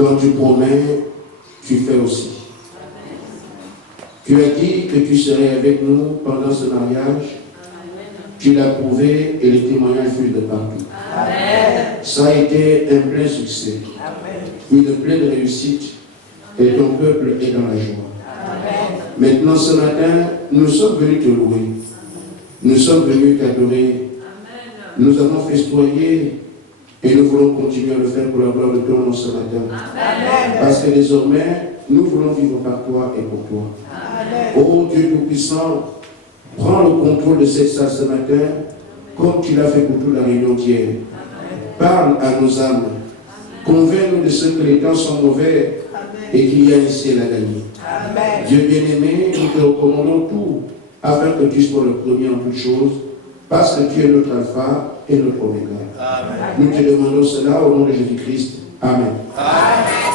Quand tu promets, tu fais aussi. Tu as dit que tu serais avec nous pendant ce mariage. Tu l'as prouvé et les témoignages furent de partout. Amen. Ça a été un plein succès. Amen. Une pleine réussite. Et ton peuple est dans la joie. Amen. Maintenant, ce matin, nous sommes venus te louer. Nous sommes venus t'adorer. Nous avons festoyé et nous voulons continuer à le faire pour la gloire de ton nom ce matin. Amen. Parce que désormais, nous voulons vivre par toi et pour toi. Amen. Oh Dieu Tout-Puissant, prends le contrôle de cette salle ce matin, comme tu l'as fait pour toute la réunion d'hier. Parle à nos âmes. Convainc-nous de ce que les temps sont mauvais et qu'il y a un ciel à gagner. Amen. Dieu bien-aimé, nous te recommandons tout, afin que tu sois le premier en toutes choses, parce que tu es notre alpha et notre oméga. Amen. Nous te demandons cela au nom de Jésus-Christ. Amen. Amen.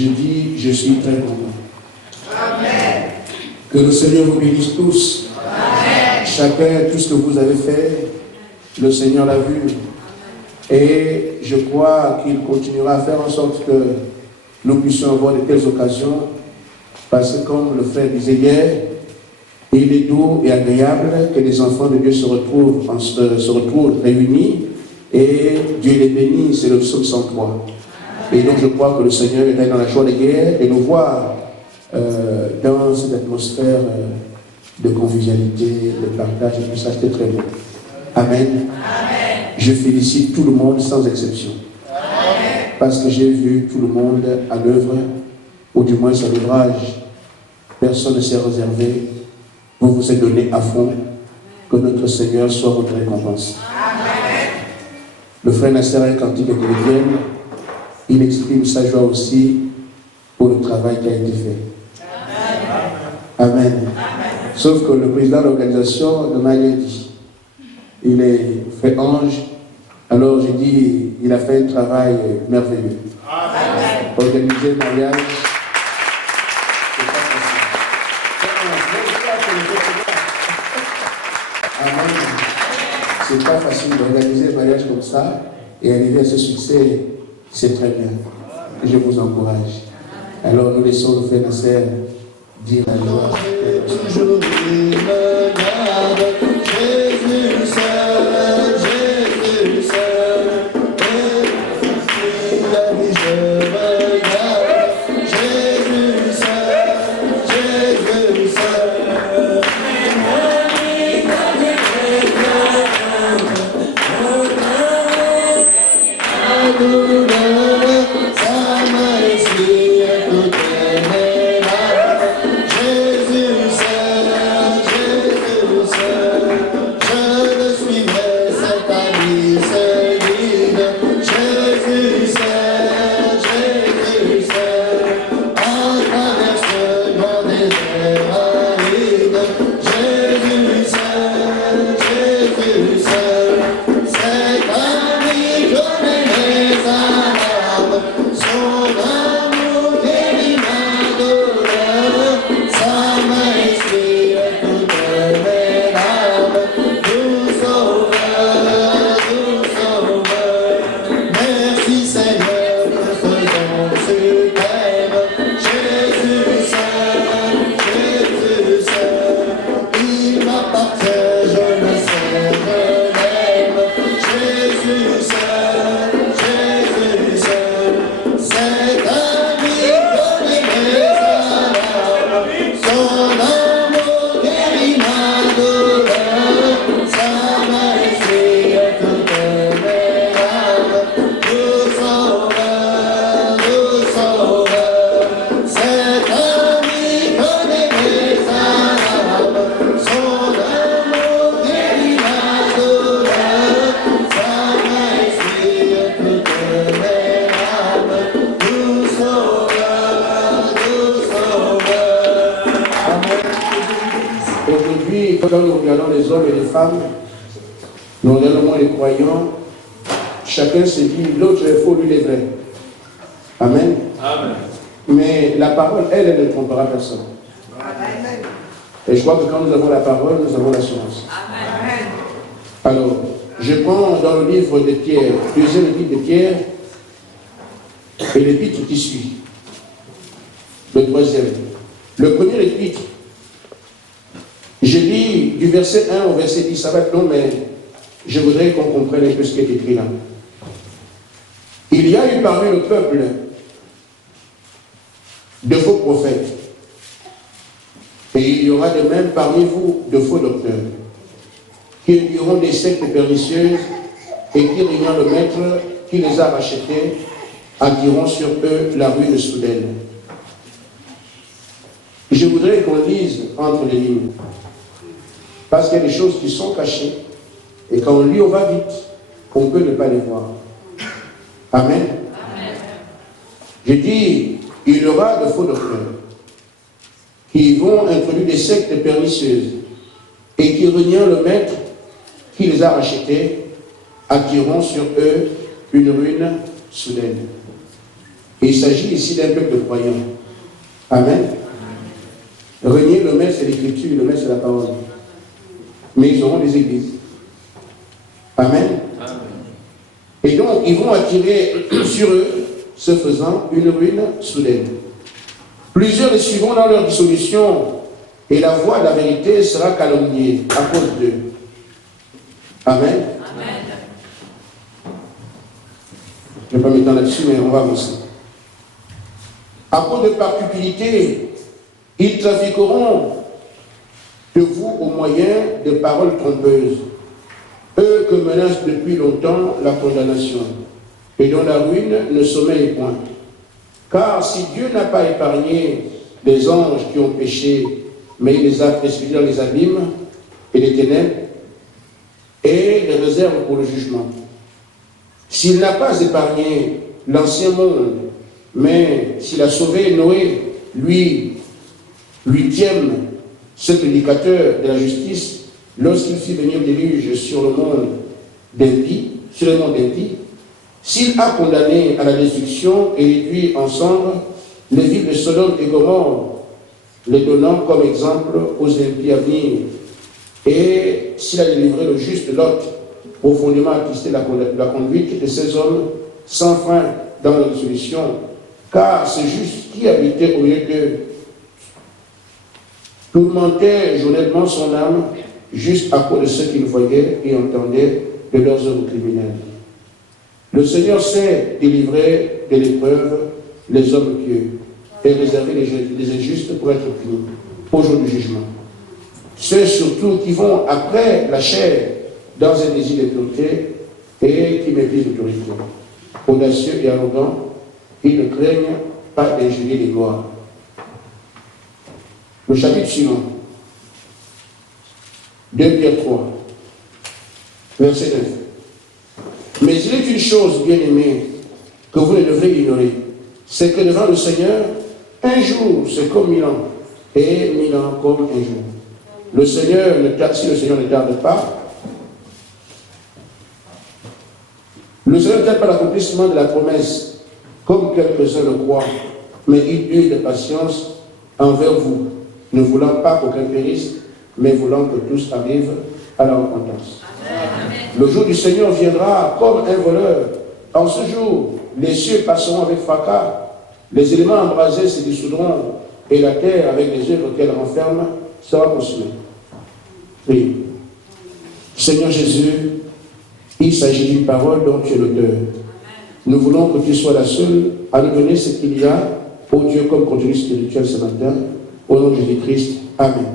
Je dis, je suis très content. Amen. Que le Seigneur vous bénisse tous. Amen. Chacun, tout ce que vous avez fait, le Seigneur l'a vu. Et je crois qu'il continuera à faire en sorte que nous puissions avoir de telles occasions, parce que comme le frère disait hier, il est doux et agréable que les enfants de Dieu se retrouvent réunis, et Dieu les bénit, c'est le psaume 103. Et donc je crois que le Seigneur est dans la joie de guerre et nous voir dans cette atmosphère de convivialité, de partage, et tout ça, c'était très beau. Amen. Amen. Je félicite tout le monde sans exception. Amen. Parce que j'ai vu tout le monde à l'œuvre, ou du moins sur l'ouvrage. Personne ne s'est réservé. Vous vous êtes donné à fond. Que notre Seigneur soit votre récompense. Amen. Le frère Nasser Cantique de Chrétienne, il exprime sa joie aussi pour le travail qui a été fait. Amen. Amen. Amen. Sauf que le président de l'organisation ne m'a rien dit. Il est fait ange. Alors j'ai dit, il a fait un travail merveilleux. Amen. Organiser le mariage, c'est pas facile. Amen. C'est pas facile d'organiser un mariage comme ça et arriver à ce succès, c'est très bien. Je vous encourage. Alors nous laissons le frère Nasser dire la joie. Toujours Jésus Saint, Jésus Saint, je regarde, Jésus Saint, Jésus Saint. Quand nous regardons les hommes et les femmes, nous regardons les croyants, chacun se dit, l'autre est faux, lui il est vrai. Amen. Amen. Mais la parole, elle ne trompera personne. Amen. Et je crois que quand nous avons la parole, nous avons l'assurance. Amen. Alors, je prends dans le livre de Pierre, deuxième épître de Pierre, et l'épître qui suit, le troisième. Le premier épître, je lis du verset 1 au verset 10, ça va être long, mais je voudrais qu'on comprenne un peu ce qui est écrit là. Il y a eu parmi le peuple de faux prophètes, et il y aura de même parmi vous de faux docteurs, qui iront des sectes pernicieuses et qui, régnant le maître qui les a rachetés, attireront sur eux la ruine soudaine. Je voudrais qu'on lise entre les lignes. Parce qu'il y a des choses qui sont cachées, et quand on lit, on va vite, on peut ne pas les voir. Amen. Amen. Je dis, il y aura de faux docteurs qui vont introduire des sectes pernicieuses et qui, reniant le maître qui les a rachetés, attireront sur eux une ruine soudaine. Et il s'agit ici d'un peuple de croyants. Amen. Renier le maître, c'est l'écriture, le maître, c'est la parole. Mais ils auront des églises. Amen. Et donc, ils vont attirer sur eux, ce faisant, une ruine soudaine. Plusieurs les suivront dans leur dissolution, et la voix de la vérité sera calomniée à cause d'eux. Amen. Amen. Je ne vais pas m'étendre là-dessus, mais on va avancer. À cause de par cupidité, ils trafiqueront de vous au moyen de paroles trompeuses, eux que menace depuis longtemps la condamnation, et dont la ruine ne sommeille point. Car si Dieu n'a pas épargné les anges qui ont péché, mais il les a précipités dans les abîmes et les ténèbres, et les réserve pour le jugement. S'il n'a pas épargné l'ancien monde, mais s'il a sauvé Noé, lui, huitième, ce prédicateur de la justice, lorsqu'il fit venir le déluge sur le monde d'impie, s'il a condamné à la destruction et réduit en cendres les villes de Sodome et Gomorrhe, les donnant comme exemple aux impies à venir, et s'il a délivré le juste Lot, profondément attristé la conduite de ces hommes sans frein dans leur dissolution, car ce juste qui habitait au milieu d'eux tourmentait journellement son âme juste à cause de ceux qu'il voyait et entendait de leurs œuvres criminelles. Le Seigneur sait délivrer de l'épreuve les hommes pieux et réserver les injustes pour être punis au jour du jugement. Ceux surtout qui vont après la chair dans un désir de pureté et qui méprisent l'autorité. Audacieux et arrogants, ils ne craignent pas d'injurier les gloires. Le chapitre suivant, 2 Pierre 3, verset 9. Mais il est une chose, bien-aimée, que vous ne devrez ignorer, c'est que devant le Seigneur, un jour c'est comme 1000 ans, et 1000 ans comme un jour. Si le Seigneur ne tarde pas, le Seigneur ne tarde pas l'accomplissement de la promesse, comme quelques-uns le croient, mais il eut de patience envers vous, ne voulant pas qu'aucun périsse, mais voulant que tous arrivent à la repentance. Amen. Le jour du Seigneur viendra comme un voleur. En ce jour, les cieux passeront avec fracas, les éléments embrasés se dissoudront, et la terre, avec les œuvres qu'elle renferme, sera consumée. Oui. Seigneur Jésus, il s'agit d'une parole dont tu es l'auteur. Nous voulons que tu sois la seule à nous donner ce qu'il y a, ô Dieu, comme contenu spirituel ce matin. Au nom de Jésus-Christ. Amen.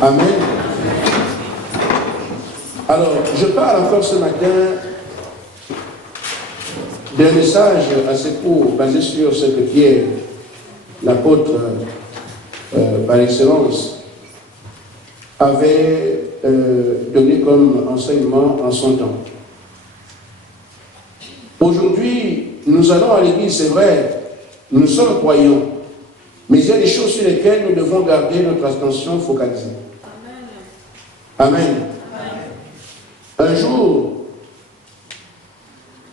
Amen. Alors, je parle encore ce matin d'un message assez court, basé sur ce que Pierre, l'apôtre par excellence, avait donné comme enseignement en son temps. Aujourd'hui, nous allons à l'église, c'est vrai, nous sommes croyants, mais il y a des choses sur lesquelles nous devons garder notre attention focalisée. Amen. Amen. Un jour,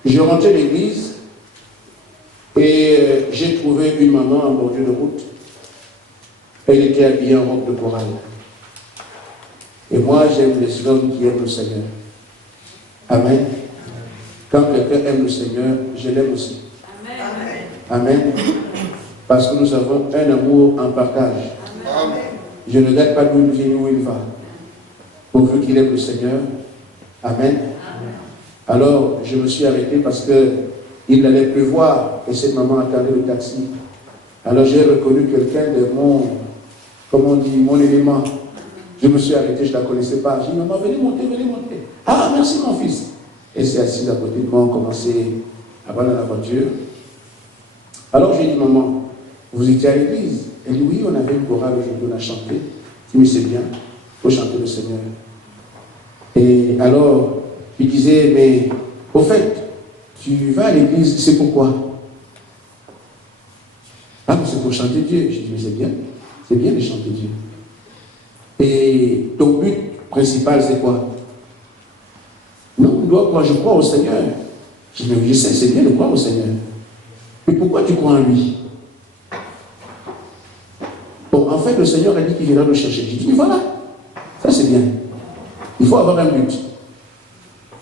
je rentrais à l'église et j'ai trouvé une maman en bordure de route. Elle était habillée en robe de corail. Et moi, j'aime les hommes qui aiment le Seigneur. Amen. Quand quelqu'un aime le Seigneur, je l'aime aussi. Amen. Amen. Parce que nous avons un amour en partage. Amen. Je ne regarde pas d'où il vient, où il va. Pourvu qu'il aime le Seigneur. Amen. Alors, je me suis arrêté parce qu'il allait pleuvoir et cette maman attendait le taxi. Alors, j'ai reconnu quelqu'un de mon, comment on dit, mon élément. Je me suis arrêté, je ne la connaissais pas. J'ai dit, maman, venez monter, venez monter. Ah, merci mon fils. Et c'est assise à côté de moi, on commençait à voir dans la voiture. Alors, j'ai dit, maman, vous étiez à l'église? Elle dit, oui, on avait une chorale aujourd'hui, on a chanté. Je dis, mais c'est bien, il faut chanter le Seigneur. Et alors, il disait, mais au fait, tu vas à l'église, c'est pourquoi? Ah, mais c'est pour chanter Dieu. Je dis, mais c'est bien de chanter Dieu. Et ton but principal, c'est quoi? Non, moi je crois au Seigneur. Je dis, mais je sais, c'est bien de croire au Seigneur. Mais pourquoi tu crois en lui? Bon, en fait, le Seigneur a dit qu'il viendra nous chercher. J'ai dit, mais voilà, ça c'est bien. Il faut avoir un but.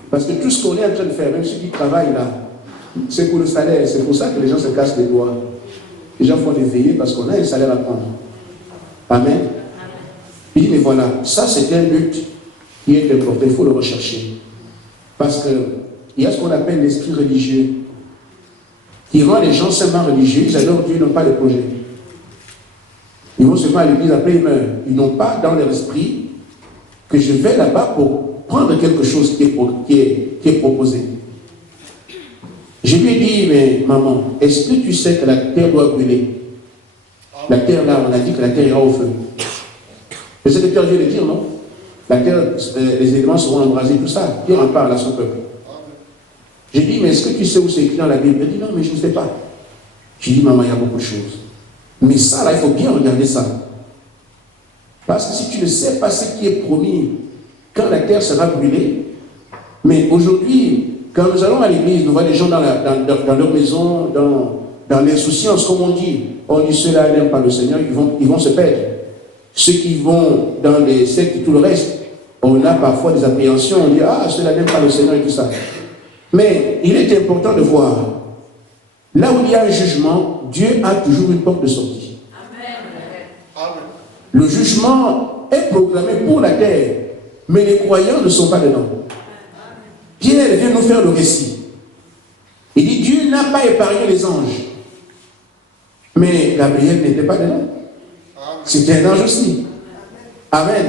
Parce que tout ce qu'on est en train de faire, même ceux qui travaillent là, c'est pour le salaire. C'est pour ça que les gens se cassent les doigts. Les gens font des veillées parce qu'on a un salaire à prendre. Amen. Il dit, mais voilà, ça c'est un but qui est important. Il faut le rechercher. Parce qu'il y a ce qu'on appelle l'esprit religieux qui rend les gens seulement religieux. Ils adorent Dieu, ils n'ont pas de projet. Ils vont seulement à l'église, après ils meurent. Ils n'ont pas dans leur esprit que je vais là-bas pour prendre quelque chose qui est proposé. Je lui ai dit, mais maman, est-ce que tu sais que la terre doit brûler? La terre là, on a dit que la terre ira au feu. C'est ce que Pierre vient de dire, non? La terre, les éléments seront embrasés, tout ça. Pierre en parle à son peuple. J'ai dit, mais est-ce que tu sais où c'est écrit dans la Bible? Elle dit, non, mais je ne sais pas. J'ai dit, maman, il y a beaucoup de choses. Mais ça, là, il faut bien regarder ça. Parce que si tu ne sais pas ce qui est promis, quand la terre sera brûlée, mais aujourd'hui, quand nous allons à l'église, nous voyons des gens dans leur maison, dans l'insouciance, comme on dit ceux-là n'aiment pas le Seigneur, ils vont se perdre. Ceux qui vont dans les sectes et tout le reste, on a parfois des appréhensions, on dit, ah, ceux-là n'aiment pas le Seigneur et tout ça. Mais il est important de voir, là où il y a un jugement, Dieu a toujours une porte de sortie. Amen. Le jugement est proclamé pour la terre, mais les croyants ne sont pas dedans. Pierre vient nous faire le récit. Il dit, Dieu n'a pas épargné les anges. Mais Gabriel n'était pas dedans. C'était un ange aussi. Amen.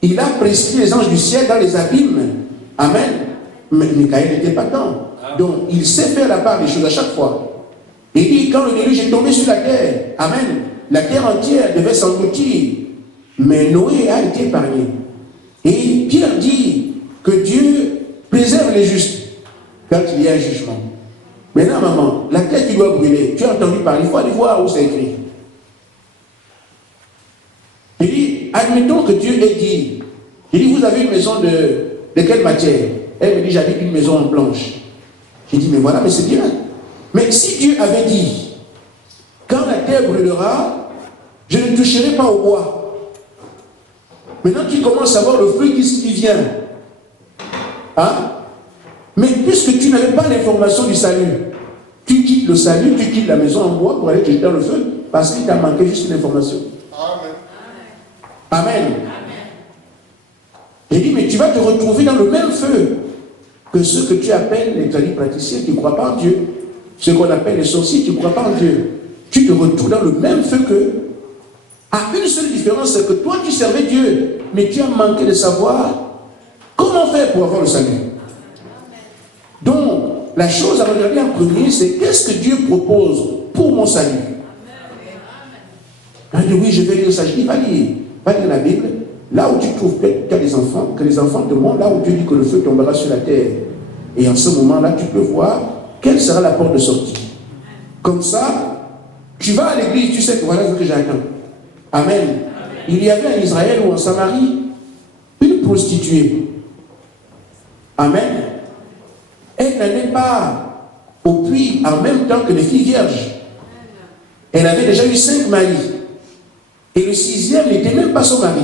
Il a prescrit les anges du ciel dans les abîmes. Amen. Mais Michael n'était pas dedans. Donc, il sait faire la part des choses à chaque fois. Il dit, quand le déluge est tombé sur la terre, Amen, la terre entière devait s'engloutir. Mais Noé a été épargné. Et Pierre dit que Dieu préserve les justes quand il y a un jugement. Maintenant, maman, la terre qui doit brûler, tu as entendu parler, il faut aller voir où c'est écrit. Il dit, admettons que Dieu ait dit, il dit, vous avez une maison de quelle matière? Elle me dit, j'habite une maison en planche. J'ai dit, mais voilà, mais c'est bien. Mais si Dieu avait dit, quand la terre brûlera, je ne toucherai pas au bois. Maintenant, tu commences à voir le feu qui vient. Hein? Mais puisque tu n'avais pas l'information du salut, tu quittes le salut, tu quittes la maison en bois pour aller te jeter dans le feu, parce qu'il t'a manqué juste l'information. Amen. Amen. J'ai dit, mais tu vas te retrouver dans le même feu que ceux que tu appelles les tradipraticiens qui ne croient pas en Dieu. Ce qu'on appelle les sorciers qui ne croient pas en Dieu. Tu te retrouves dans le même feu qu'eux. À une seule différence, c'est que toi tu servais Dieu, mais tu as manqué de savoir comment faire pour avoir le salut. Donc, la chose à regarder en premier, c'est qu'est-ce que Dieu propose pour mon salut. On dit, oui, je vais lire ça. Je dis, va lire la Bible. Là où tu trouves que tu as des enfants, que les enfants te montrent, là où Dieu dit que le feu tombera sur la terre. Et en ce moment-là, tu peux voir quelle sera la porte de sortie. Comme ça, tu vas à l'église, tu sais que voilà ce que j'attends. Amen. Il y avait en Israël ou en Samarie une prostituée. Amen. Elle n'allait pas au puits en même temps que les filles vierges. Elle avait déjà eu 5 maris. Et le 6e n'était même pas son mari.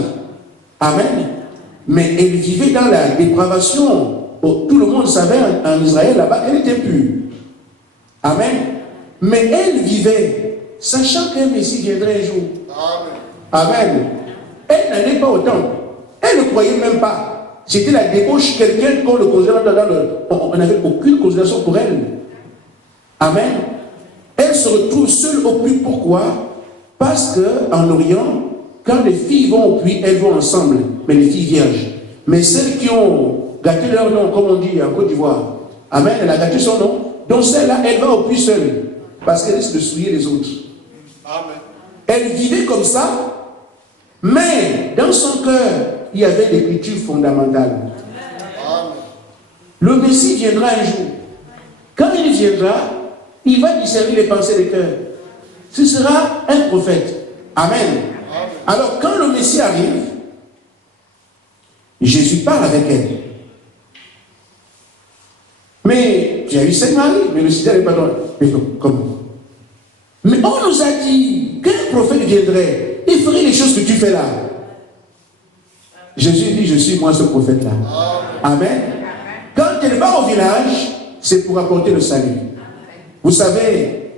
Amen. Mais elle vivait dans la dépravation. Tout le monde savait en Israël là-bas qu'elle était pure. Amen. Mais elle vivait, sachant qu'un Messie viendrait un jour. Amen. Amen. Elle n'allait pas au temple. Elle ne croyait même pas. C'était la débauche, quelqu'un qu'on le considérait on n'avait aucune considération pour elle. Amen. Elle se retrouve seule au puits. Pourquoi? Parce qu'en Orient, quand les filles vont au puits, elles vont ensemble, mais les filles vierges. Mais celles qui ont gâté leur nom, comme on dit en Côte d'Ivoire, Amen, elle a gâté son nom. Donc celle-là, elle va au puits seule, parce qu'elle risque de souiller les autres. Amen. Elle vivait comme ça, mais dans son cœur, il y avait l'écriture fondamentale. Amen. Le Messie viendra un jour. Quand il viendra, il va discerner les pensées des cœurs. Ce sera un prophète. Amen. Amen. Alors, quand le Messie arrive, Jésus parle avec elle. Mais tu as eu 5 maris, mais le sixième n'est pas dans. Mais comment? Mais on nous a dit qu'un prophète viendrait, il ferait les choses que tu fais là. Jésus dit, je suis moi ce prophète-là. Amen. Quand elle va au village, c'est pour apporter le salut. Vous savez,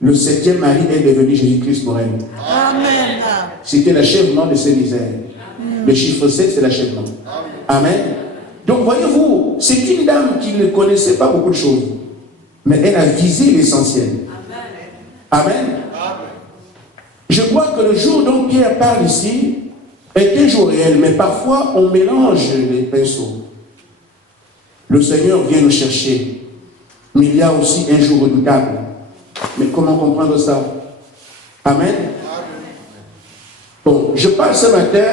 le 7e mari est devenu Jésus-Christ pour elle. Amen. C'était l'achèvement de ses misères. Le chiffre 7, c'est l'achèvement. Amen. Donc voyez-vous, c'est une dame qui ne connaissait pas beaucoup de choses, mais elle a visé l'essentiel. Amen. Je crois que le jour dont Pierre parle ici est un jour réel, mais parfois on mélange les pinceaux. Le Seigneur vient nous chercher, mais il y a aussi un jour redoutable. Mais comment comprendre ça? Amen. Bon, je parle ce matin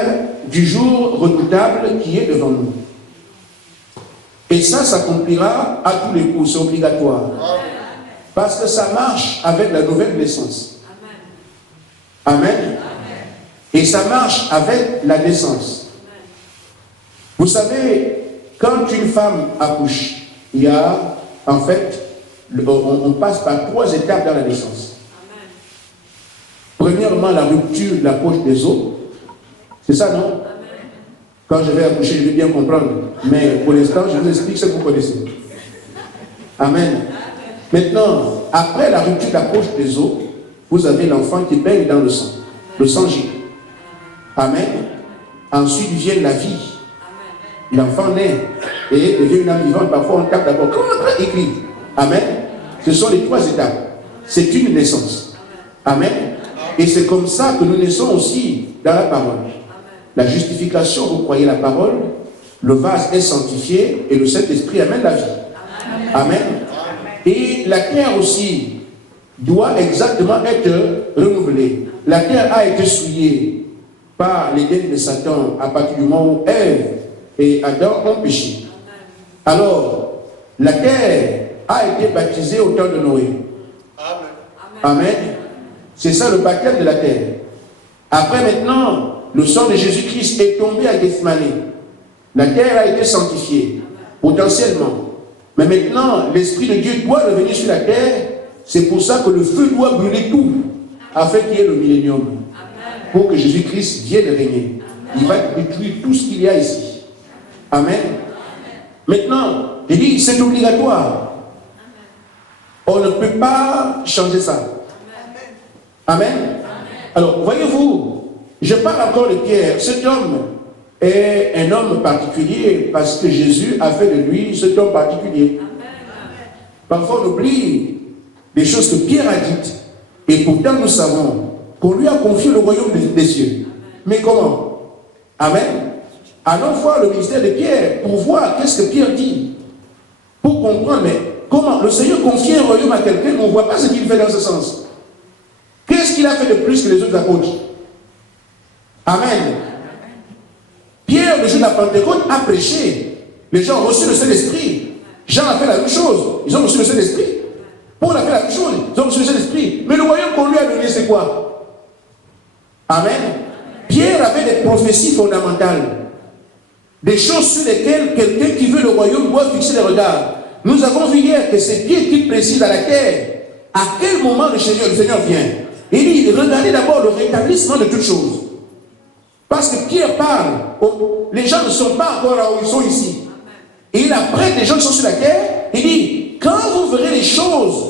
du jour redoutable qui est devant nous. Et ça s'accomplira à tous les coups, c'est obligatoire. Parce que ça marche avec la nouvelle naissance. Amen. Et ça marche avec la naissance. Vous savez, quand une femme accouche, il y a, en fait, on passe par 3 étapes dans la naissance. Premièrement, la rupture de la poche des os. C'est ça, non? Quand je vais accoucher, je vais bien comprendre. Mais pour l'instant, je vous explique ce que vous connaissez. Amen. Maintenant, après la rupture de la poche des os, vous avez l'enfant qui baigne dans le sang. Le sang gît. Amen. Ensuite vient la vie. L'enfant naît et devient une âme vivante. Parfois, on tape d'abord. Comment on écrit? Amen. Ce sont les 3 étapes. C'est une naissance. Amen. Et c'est comme ça que nous naissons aussi dans la parole. La justification, vous croyez la parole, le vase est sanctifié et le Saint-Esprit amène la vie. Amen. Et la terre aussi doit exactement être renouvelée. La terre a été souillée par l'Éden de Satan à partir du moment où Ève et Adam ont péché. Alors, la terre a été baptisée au temps de Noé. Amen. C'est ça le baptême de la terre. Après maintenant, le sang de Jésus-Christ est tombé à Gethsemane. La terre a été sanctifiée, potentiellement. Mais maintenant, l'Esprit de Dieu doit revenir sur la terre. C'est pour ça que le feu doit brûler tout, afin qu'il y ait le millénium. Pour que Jésus-Christ vienne régner. Il va détruire tout ce qu'il y a ici. Amen. Maintenant, il dit, c'est obligatoire. On ne peut pas changer ça. Amen. Alors, voyez-vous, je parle encore de Pierre. Cet homme est un homme particulier parce que Jésus a fait de lui cet homme particulier. Parfois, on oublie des choses que Pierre a dites. Et pourtant, nous savons qu'on lui a confié le royaume des cieux. Mais comment? Amen. Allons voir le ministère de Pierre pour voir qu'est-ce que Pierre dit. Pour comprendre, mais comment le Seigneur confie un royaume à quelqu'un, on ne voit pas ce qu'il fait dans ce sens. Qu'est-ce qu'il a fait de plus que les autres apôtres? Amen. Pierre, le jour de la Pentecôte, a prêché. Les gens ont reçu le Saint-Esprit. Jean a fait la même chose. Ils ont reçu le Saint-Esprit. Paul a fait la même chose. Ils ont reçu le Saint-Esprit. Mais le royaume qu'on lui a donné, c'est quoi? Amen. Pierre avait des prophéties fondamentales. Des choses sur lesquelles quelqu'un qui veut le royaume doit fixer les regards. Nous avons vu hier que c'est Pierre qui précise à la terre à quel moment le Seigneur vient. Il dit, regardez d'abord le rétablissement de toutes choses. Parce que Pierre parle, les gens ne sont pas encore là où ils sont ici. Et il apprête les gens qui sont sur la terre, il dit, quand vous verrez les choses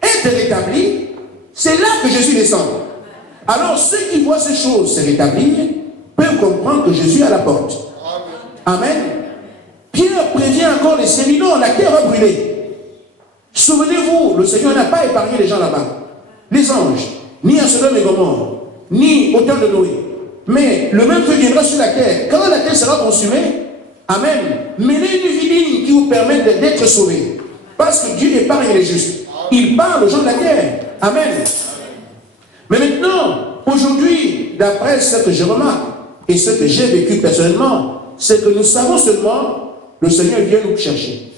être rétablies, c'est là que Jésus descend. Alors ceux qui voient ces choses se rétablir peuvent comprendre que Jésus est à la porte. Amen. Pierre prévient encore les séminaux, la terre va brûler. Souvenez-vous, le Seigneur n'a pas épargné les gens là-bas. Les anges, ni à Sodome et Gomorrhe, ni au temps de Noé. Mais le même feu viendra sur la terre. Quand la terre sera consumée, amen, menez une vie digne qui vous permet d'être sauvés. Parce que Dieu épargne les justes. Il parle aux gens de la terre. Amen. Mais maintenant, aujourd'hui, d'après ce que je remarque et ce que j'ai vécu personnellement, c'est que nous savons seulement le Seigneur vient nous chercher.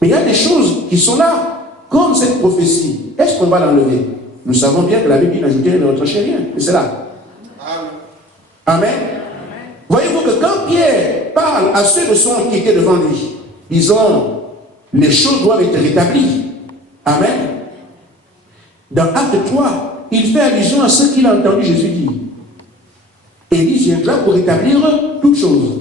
Mais il y a des choses qui sont là, comme cette prophétie. Est-ce qu'on va l'enlever? Nous savons bien que la Bible n'ajoute rien, ne retranche rien. Et c'est là. Amen. Voyez-vous que quand Pierre parle à ceux de son qui étaient devant lui, disons, les choses doivent être rétablies. Amen. Dans Acte 3, il fait allusion à ce qu'il a entendu Jésus dire. Élie viendra pour rétablir toutes choses.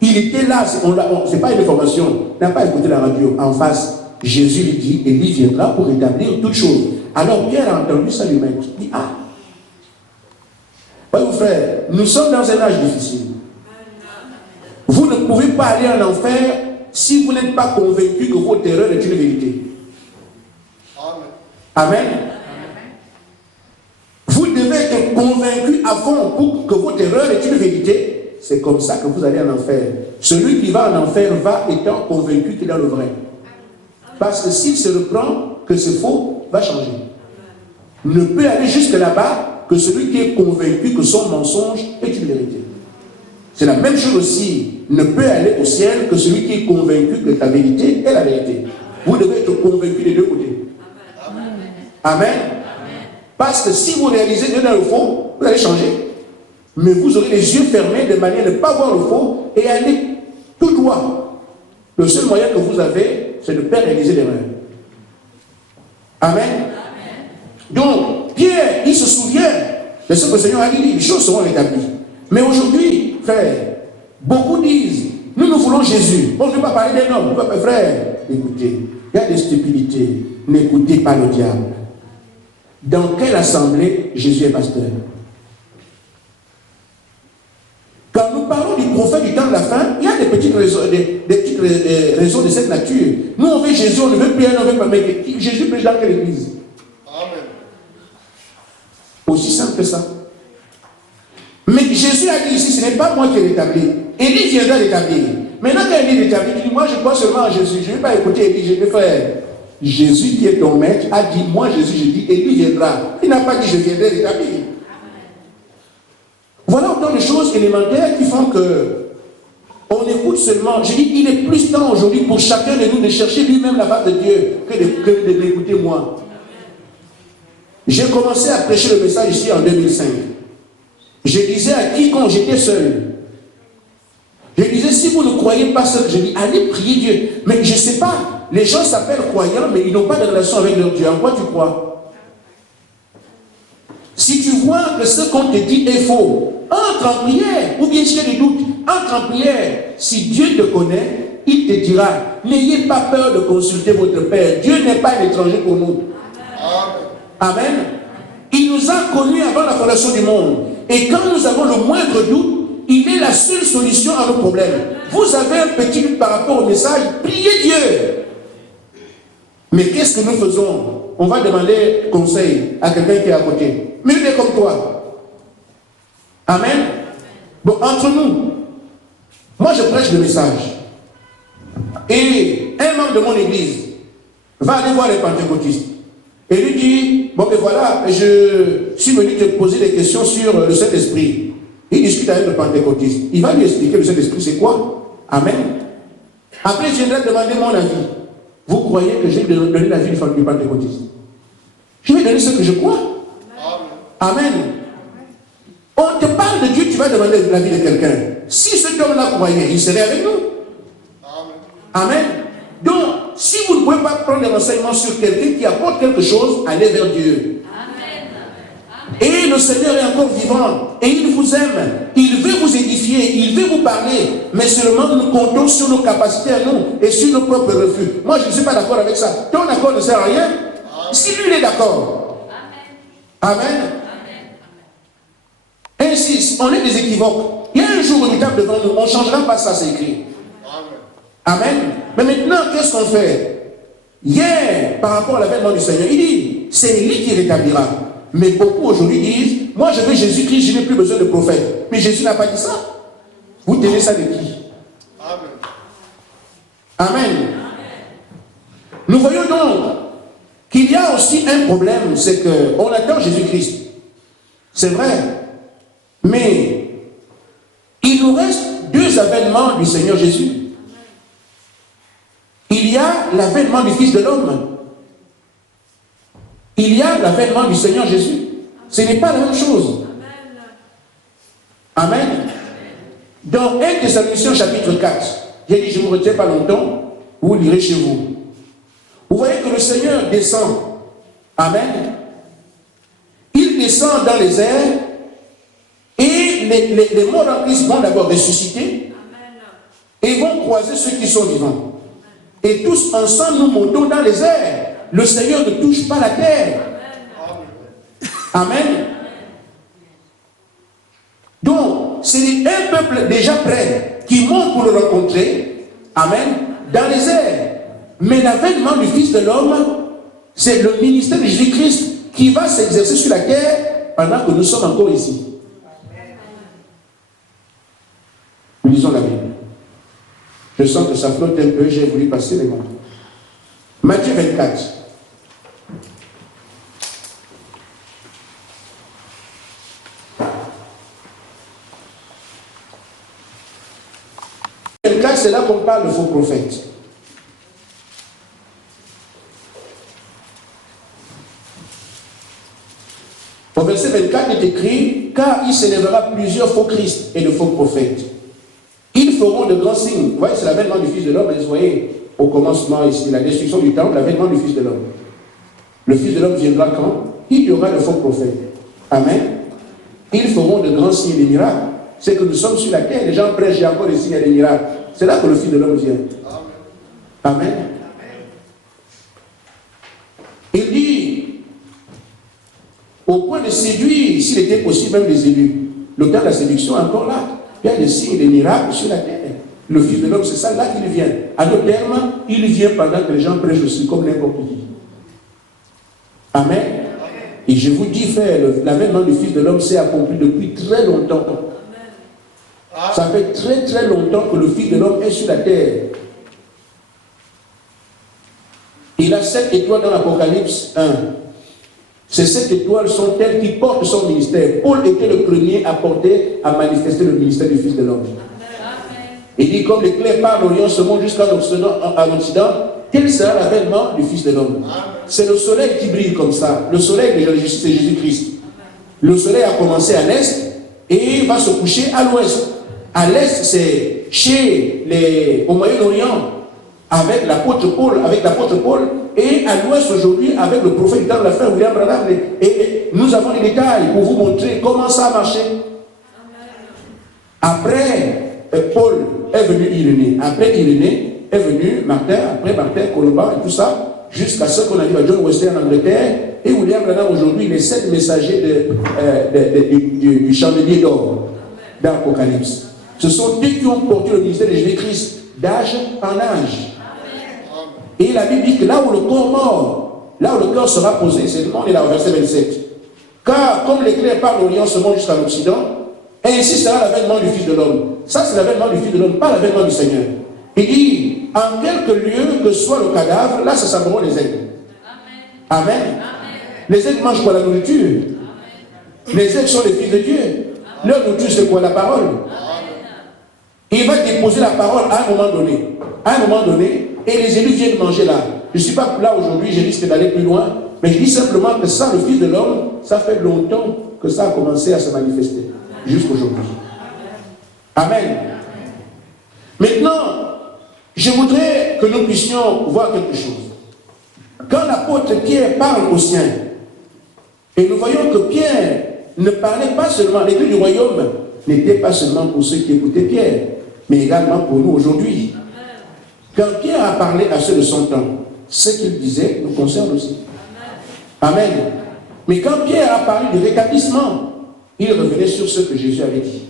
Il était là, ce n'est pas une information, il n'a pas écouté la radio. En face, Jésus lui dit, Élie viendra pour rétablir toutes choses. Alors Pierre a entendu ça lui-même. Il dit, ah, mon frère, nous sommes dans un âge difficile. Vous ne pouvez pas aller en enfer si vous n'êtes pas convaincu que votre erreur est une vérité. Amen. Vous devez être convaincu à fond pour que votre erreur est une vérité. C'est comme ça que vous allez en enfer. Celui qui va en enfer va étant convaincu qu'il est le vrai. Parce que s'il se reprend que c'est faux, va changer. Ne peut aller jusque là-bas que celui qui est convaincu que son mensonge est une vérité. C'est la même chose aussi. Ne peut aller au ciel que celui qui est convaincu que ta vérité est la vérité. Vous devez être convaincu des deux côtés. Amen. Parce que si vous réalisez que dans le faux, vous allez changer. Mais vous aurez les yeux fermés de manière à ne pas voir le faux et aller tout droit. Le seul moyen que vous avez, c'est de ne pas réaliser l'erreur. Amen. Donc, Pierre, il se souvient de ce que le Seigneur a dit, les choses seront rétablies. Mais aujourd'hui, frère, beaucoup disent, nous voulons Jésus. On ne veut pas parler d'un homme. Frère, écoutez, il y a des stupidités. N'écoutez pas le diable. Dans quelle assemblée Jésus est pasteur? Quand nous parlons du prophète du temps de la fin, il y a des petites raisons de cette nature. Nous, on veut Jésus, on ne veut plus, on ne veut pas. Mais Jésus prêche dans quelle église? Amen. Aussi simple que ça. Mais Jésus a dit ici, ce n'est pas moi qui l'établis. Élie viendra l'établir. Maintenant, quand Élie l'établit, il dit, moi je crois seulement en Jésus. Je ne vais pas écouter Élie, je vais faire. Jésus qui est ton maître a dit, moi Jésus, je dis, Élie viendra. Il n'a pas dit, je viendrai l'établir. Voilà autant de choses élémentaires qui font que on écoute seulement. Je dis, il est plus temps aujourd'hui pour chacun de nous de chercher lui-même la face de Dieu que de m'écouter moi. J'ai commencé à prêcher le message ici en 2005. Je disais à quiconque j'étais seul. Je disais, si vous ne croyez pas seul, je dis, allez prier Dieu. Mais je ne sais pas, les gens s'appellent croyants, mais ils n'ont pas de relation avec leur Dieu. En quoi tu crois? Si tu vois que ce qu'on te dit est faux, entre en prière, ou bien si tu as des doutes, entre en prière. Si Dieu te connaît, il te dira, n'ayez pas peur de consulter votre Père. Dieu n'est pas un étranger pour nous. Amen. Amen. Il nous a connus avant la fondation du monde. Et quand nous avons le moindre doute, il est la seule solution à nos problèmes. Vous avez un petit doute par rapport au message, priez Dieu. Mais qu'est-ce que nous faisons? On va demander conseil à quelqu'un qui est à côté. Mais il est comme toi. Amen. Bon, entre nous, moi je prêche le message. Et un membre de mon église va aller voir les pentecôtistes. Et lui dit, bon ben voilà, je suis venu te poser des questions sur le Saint-Esprit. Il discute avec le pentecôtiste. Il va lui expliquer le Saint-Esprit c'est quoi. Amen. Après, je viendrai demander mon avis. Vous croyez que je vais donner l'avis du pentecôtiste? Je vais donner ce que je crois. Amen. On te parle de Dieu, tu vas demander l'avis de quelqu'un. Si cet homme-là croyait, il serait avec nous. Amen. Donc, si vous ne pouvez pas prendre des renseignements sur quelqu'un qui apporte quelque chose, allez vers Dieu. Amen. Et le Seigneur est encore vivant. Et il vous aime. Il veut vous édifier. Il veut vous parler. Mais seulement nous comptons sur nos capacités à nous et sur nos propres refus. Moi, je ne suis pas d'accord avec ça. Ton accord ne sert à rien. Si lui, il est d'accord. Amen. Amen. Ainsi, on est des équivoques. Il y a un jour redoutable devant nous. On ne changera pas ça, c'est écrit. Amen. Mais maintenant, qu'est-ce qu'on fait? Hier, par rapport à l'avènement du Seigneur, il dit, c'est lui qui rétablira. Mais beaucoup aujourd'hui disent, moi je veux Jésus-Christ, je n'ai plus besoin de prophète. Mais Jésus n'a pas dit ça. Vous tenez ça de qui? Amen. Amen. Nous voyons donc qu'il y a aussi un problème, c'est qu'on attend Jésus-Christ. C'est vrai. Mais il nous reste deux avènements du Seigneur Jésus. Il y a l'avènement du Fils de l'homme. Il y a l'avènement du Seigneur Jésus. Ce n'est pas la même chose. Amen. Dans 1 Thessaloniciens chapitre 4, j'ai dit, je ne me retiens pas longtemps, vous lirez chez vous. le Seigneur descend. Amen. Il descend dans les airs et les morts en Christ vont d'abord ressusciter et vont croiser ceux qui sont vivants. Et tous ensemble, nous montons dans les airs. Le Seigneur ne touche pas la terre. Amen. Donc, c'est un peuple déjà prêt qui monte pour le rencontrer. Amen. Dans les airs. Mais l'avènement du Fils de l'homme, c'est le ministère de Jésus-Christ qui va s'exercer sur la terre pendant que nous sommes encore ici. Lisons la Bible. Je sens que ça flotte un peu, j'ai voulu passer les mots. Matthieu 24. C'est là qu'on parle de faux prophètes. Au verset 24 il est écrit, car il s'élèvera plusieurs faux Christ et de faux prophètes. Ils feront de grands signes. Vous voyez, c'est l'avènement du Fils de l'homme. Vous voyez, au commencement ici, la destruction du temple, l'avènement du Fils de l'homme. Le Fils de l'homme viendra quand? Il y aura de faux prophètes. Amen. Ils feront de grands signes et des miracles. C'est que nous sommes sur la terre. Les gens prêchent, il y a encore des signes et des miracles. C'est là que le Fils de l'homme vient. Amen. Il dit, au point de séduire, s'il était possible, même les élus. Le temps de la séduction est encore là. Il y a des signes et des miracles sur la terre. Le Fils de l'homme, c'est ça là qu'il vient. À d'autres termes, il vient pendant que les gens prêchent aussi, comme n'importe qui. Amen. Et je vous dis, frère, l'avènement du Fils de l'homme s'est accompli depuis très longtemps. Ça fait très très longtemps que le Fils de l'homme est sur la terre. Il a 7 étoiles dans l'Apocalypse 1. Ces 7 étoiles sont elles qui portent son ministère. Paul était le premier à manifester le ministère du Fils de l'homme. Il dit, comme l'éclair part d'Orient se monte jusqu'en Occident, tel sera l'avènement du Fils de l'homme. C'est le soleil qui brille comme ça. Le soleil, c'est Jésus-Christ. Le soleil a commencé à l'est et va se coucher à l'ouest. À l'est, c'est au Moyen-Orient, avec l'apôtre Paul, et à l'ouest aujourd'hui, avec le prophète du temps de la fin, William Branham. Et nous avons les détails pour vous montrer comment ça a marché. Après, Paul est venu Irénée. Après Irénée est venu Martin, après Martin, Colomban et tout ça, jusqu'à ce qu'on arrive à John Wesley en Angleterre. Et William Branham aujourd'hui, les 7 messagers du chandelier d'or dans l'Apocalypse. Ce sont eux qui ont porté le ministère de Jésus-Christ d'âge en âge. Et la Bible dit que là où le corps mort, là où le cœur sera posé, c'est le monde, est là au verset 27. Car comme l'éclair part d'Orient se monte jusqu'à l'Occident, ainsi sera l'avènement du Fils de l'homme. Ça, c'est l'avènement du Fils de l'homme, pas l'avènement du Seigneur. Il dit, en quelque lieu que soit le cadavre, là, ce seront les aigles. Amen. Amen. Les aigles mangent quoi? La nourriture. Amen. Les aigles sont les fils de Dieu. Amen. Leur nourriture, c'est quoi? La parole. Amen. Il va déposer la parole à un moment donné. À un moment donné, et les élus viennent manger là. Je ne suis pas là aujourd'hui, je risque d'aller plus loin, mais je dis simplement que ça, le Fils de l'homme, ça fait longtemps que ça a commencé à se manifester. Jusqu'aujourd'hui. Amen. Maintenant, je voudrais que nous puissions voir quelque chose. Quand l'apôtre Pierre parle aux siens, et nous voyons que Pierre ne parlait pas seulement, les clés du royaume n'étaient pas seulement pour ceux qui écoutaient Pierre, mais également pour nous aujourd'hui. Quand Pierre a parlé à ceux de son temps, ce qu'il disait nous concerne aussi. Amen. Mais quand Pierre a parlé du rétablissement, il revenait sur ce que Jésus avait dit.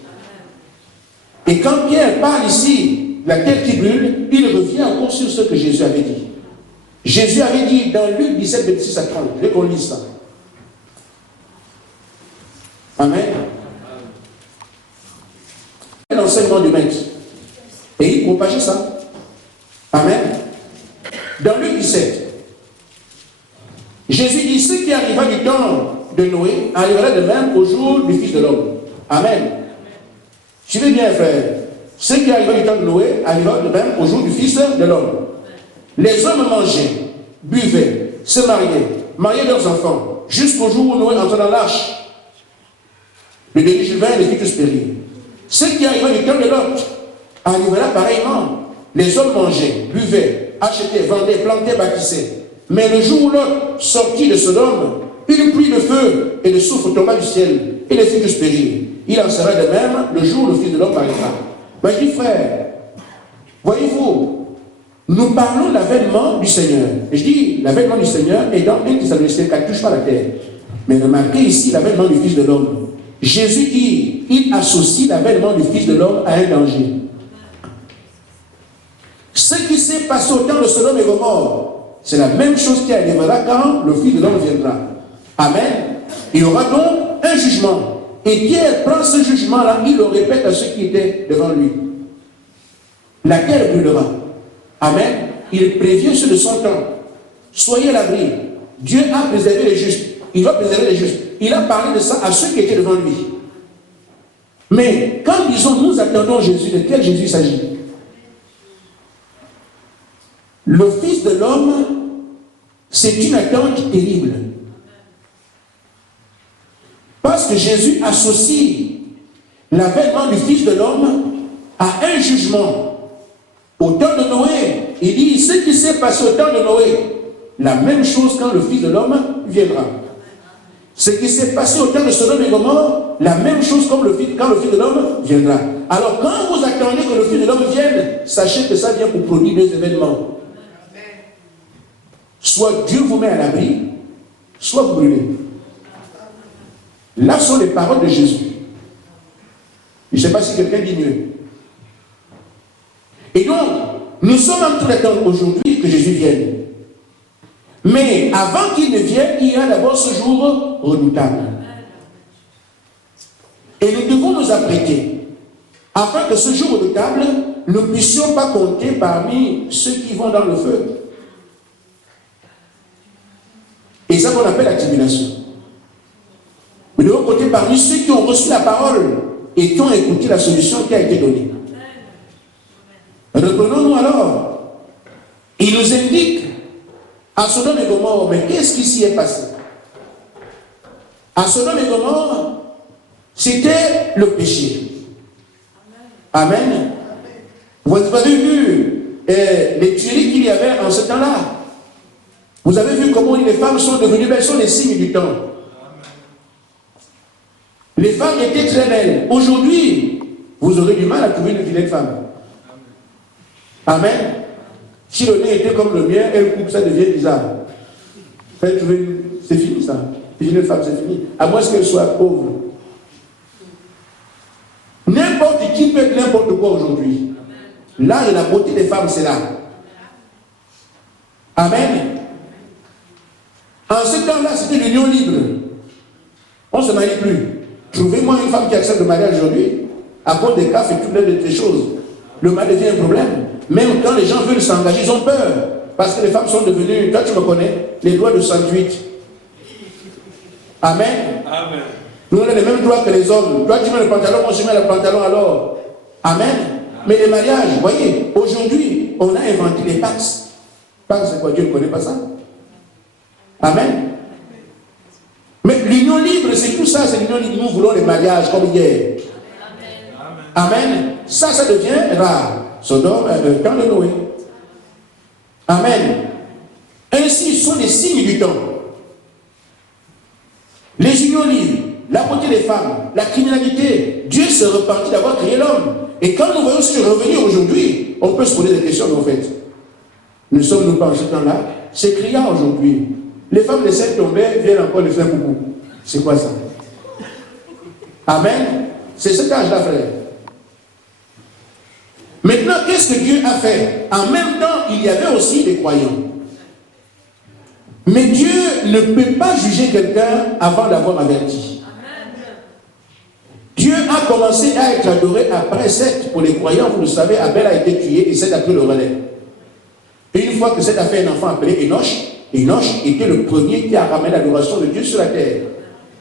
Et quand Pierre parle ici, la terre qui brûle, il revient encore sur ce que Jésus avait dit. Jésus avait dit dans Luc 17, 26 à 30, je vais qu'on lise ça. Amen. L'enseignement du maître. Et il propageait ça. Amen. Dans Luc 17, Jésus dit, ce qui arriva du temps de Noé arrivera de même au jour du Fils de l'homme. Amen. Suivez bien, frère. Ce qui arriva du temps de Noé arrivera de même au jour du Fils de l'homme. Les hommes mangeaient, buvaient, se mariaient leurs enfants, jusqu'au jour où Noé entra dans l'arche. Le déluge vint et les fit tous périr. Ce qui arriva du temps de Lot arrivera pareillement. Les hommes mangeaient, buvaient, achetaient, vendaient, plantaient, bâtissaient. Mais le jour où Lot sortit de Sodome, une pluie de feu et de soufre tomba du ciel et les fit tous périr. Il en sera de même le jour où le Fils de l'homme arrivera. Mais je dis, frère, voyez-vous, nous parlons de l'avènement du Seigneur. Et je dis, l'avènement du Seigneur est dans 1 Thessaloniciens 4, touche pas la terre. Mais remarquez ici l'avènement du Fils de l'homme. Jésus dit, il associe l'avènement du Fils de l'homme à un danger. Ce qui s'est passé au temps de Sodome et Gomorrhe, c'est la même chose qui arrivera quand le Fils de l'homme viendra. Amen. Il y aura donc un jugement. Et Pierre prend ce jugement-là, il le répète à ceux qui étaient devant lui. La terre brûlera. Amen. Il prévient ceux de son temps. Soyez à l'abri. Dieu a préservé les justes. Il va préserver les justes. Il a parlé de ça à ceux qui étaient devant lui. Mais quand disons nous attendons Jésus, de quel Jésus s'agit? Le Fils de l'homme, c'est une attente terrible. Parce que Jésus associe l'avènement du Fils de l'homme à un jugement. Au temps de Noé, il dit ce qui s'est passé au temps de Noé, la même chose quand le Fils de l'homme viendra. Ce qui s'est passé au temps de Sodome et Gomorrhe, la même chose comme quand le Fils de l'homme viendra. Alors quand vous attendez que le Fils de l'homme vienne, sachez que ça vient pour produire des événements. Soit Dieu vous met à l'abri, soit vous brûlez. Là sont les paroles de Jésus. Je ne sais pas si quelqu'un dit mieux. Et donc, nous sommes en train d'attendre aujourd'hui que Jésus vienne. Mais avant qu'il ne vienne, il y a d'abord ce jour redoutable. Et nous devons nous apprêter afin que ce jour redoutable, nous ne puissions pas compter parmi ceux qui vont dans le feu. Et ça qu'on appelle la tribulation. Nous devons compter parmi ceux qui ont reçu la parole et qui ont écouté la solution qui a été donnée. Reprenons-nous alors. Il nous indique à Sodome et Gomorrhe, mais qu'est-ce qui s'y est passé? À Sodome et Gomorrhe, c'était le péché. Amen. Vous avez vu les tueries qu'il y avait en ce temps-là. Vous avez vu comment les femmes sont devenues belles, sont les signes du temps. Les femmes étaient très belles. Aujourd'hui, vous aurez du mal à trouver une vilaine femme. Amen. Si le nez était comme le mien, elle coupe, ça devient bizarre. C'est fini ça. Une femme, c'est fini. À moins qu'elle soit pauvre. N'importe qui peut être n'importe quoi aujourd'hui. Là, la beauté des femmes, c'est là. Amen. En ce temps-là, c'était l'union libre. On ne se marie plus. Trouvez-moi une femme qui accepte le mariage aujourd'hui, à cause des cas et toutes les choses. Le mariage devient un problème. Même quand les gens veulent s'engager, ils ont peur. Parce que les femmes sont devenues, toi tu me connais, les lois de 68. Amen. Amen. Nous on a les mêmes droits que les hommes. Toi tu mets le pantalon, moi je mets le pantalon alors. Amen. Amen. Mais les mariages, vous voyez, aujourd'hui, on a inventé les pax. Pax, c'est quoi? Dieu ne connaît pas ça. Amen. Mais l'union libre, c'est tout ça, c'est l'union libre. Nous voulons les mariages comme hier. Amen. Amen. Ça devient rare. Sodome, le temps de Noé. Amen. Ainsi, ce sont les signes du temps. Les unions libres, la beauté des femmes, la criminalité. Dieu se repentit d'avoir créé l'homme. Et quand nous voyons ce revenir aujourd'hui, on peut se poser des questions en fait. Nous sommes-nous pas en ce temps-là? C'est criant aujourd'hui. Les femmes de cette tombée viennent encore de faire coucou. C'est quoi ça? Amen. C'est cet âge-là, frère. Maintenant, qu'est-ce que Dieu a fait? En même temps, il y avait aussi des croyants. Mais Dieu ne peut pas juger quelqu'un avant d'avoir averti. Dieu a commencé à être adoré après Seth. Pour les croyants, vous le savez, Abel a été tué et Seth a pris le relais. Et une fois que Seth a fait un enfant appelé Enoch, Enoch était le premier qui a ramené l'adoration de Dieu sur la terre.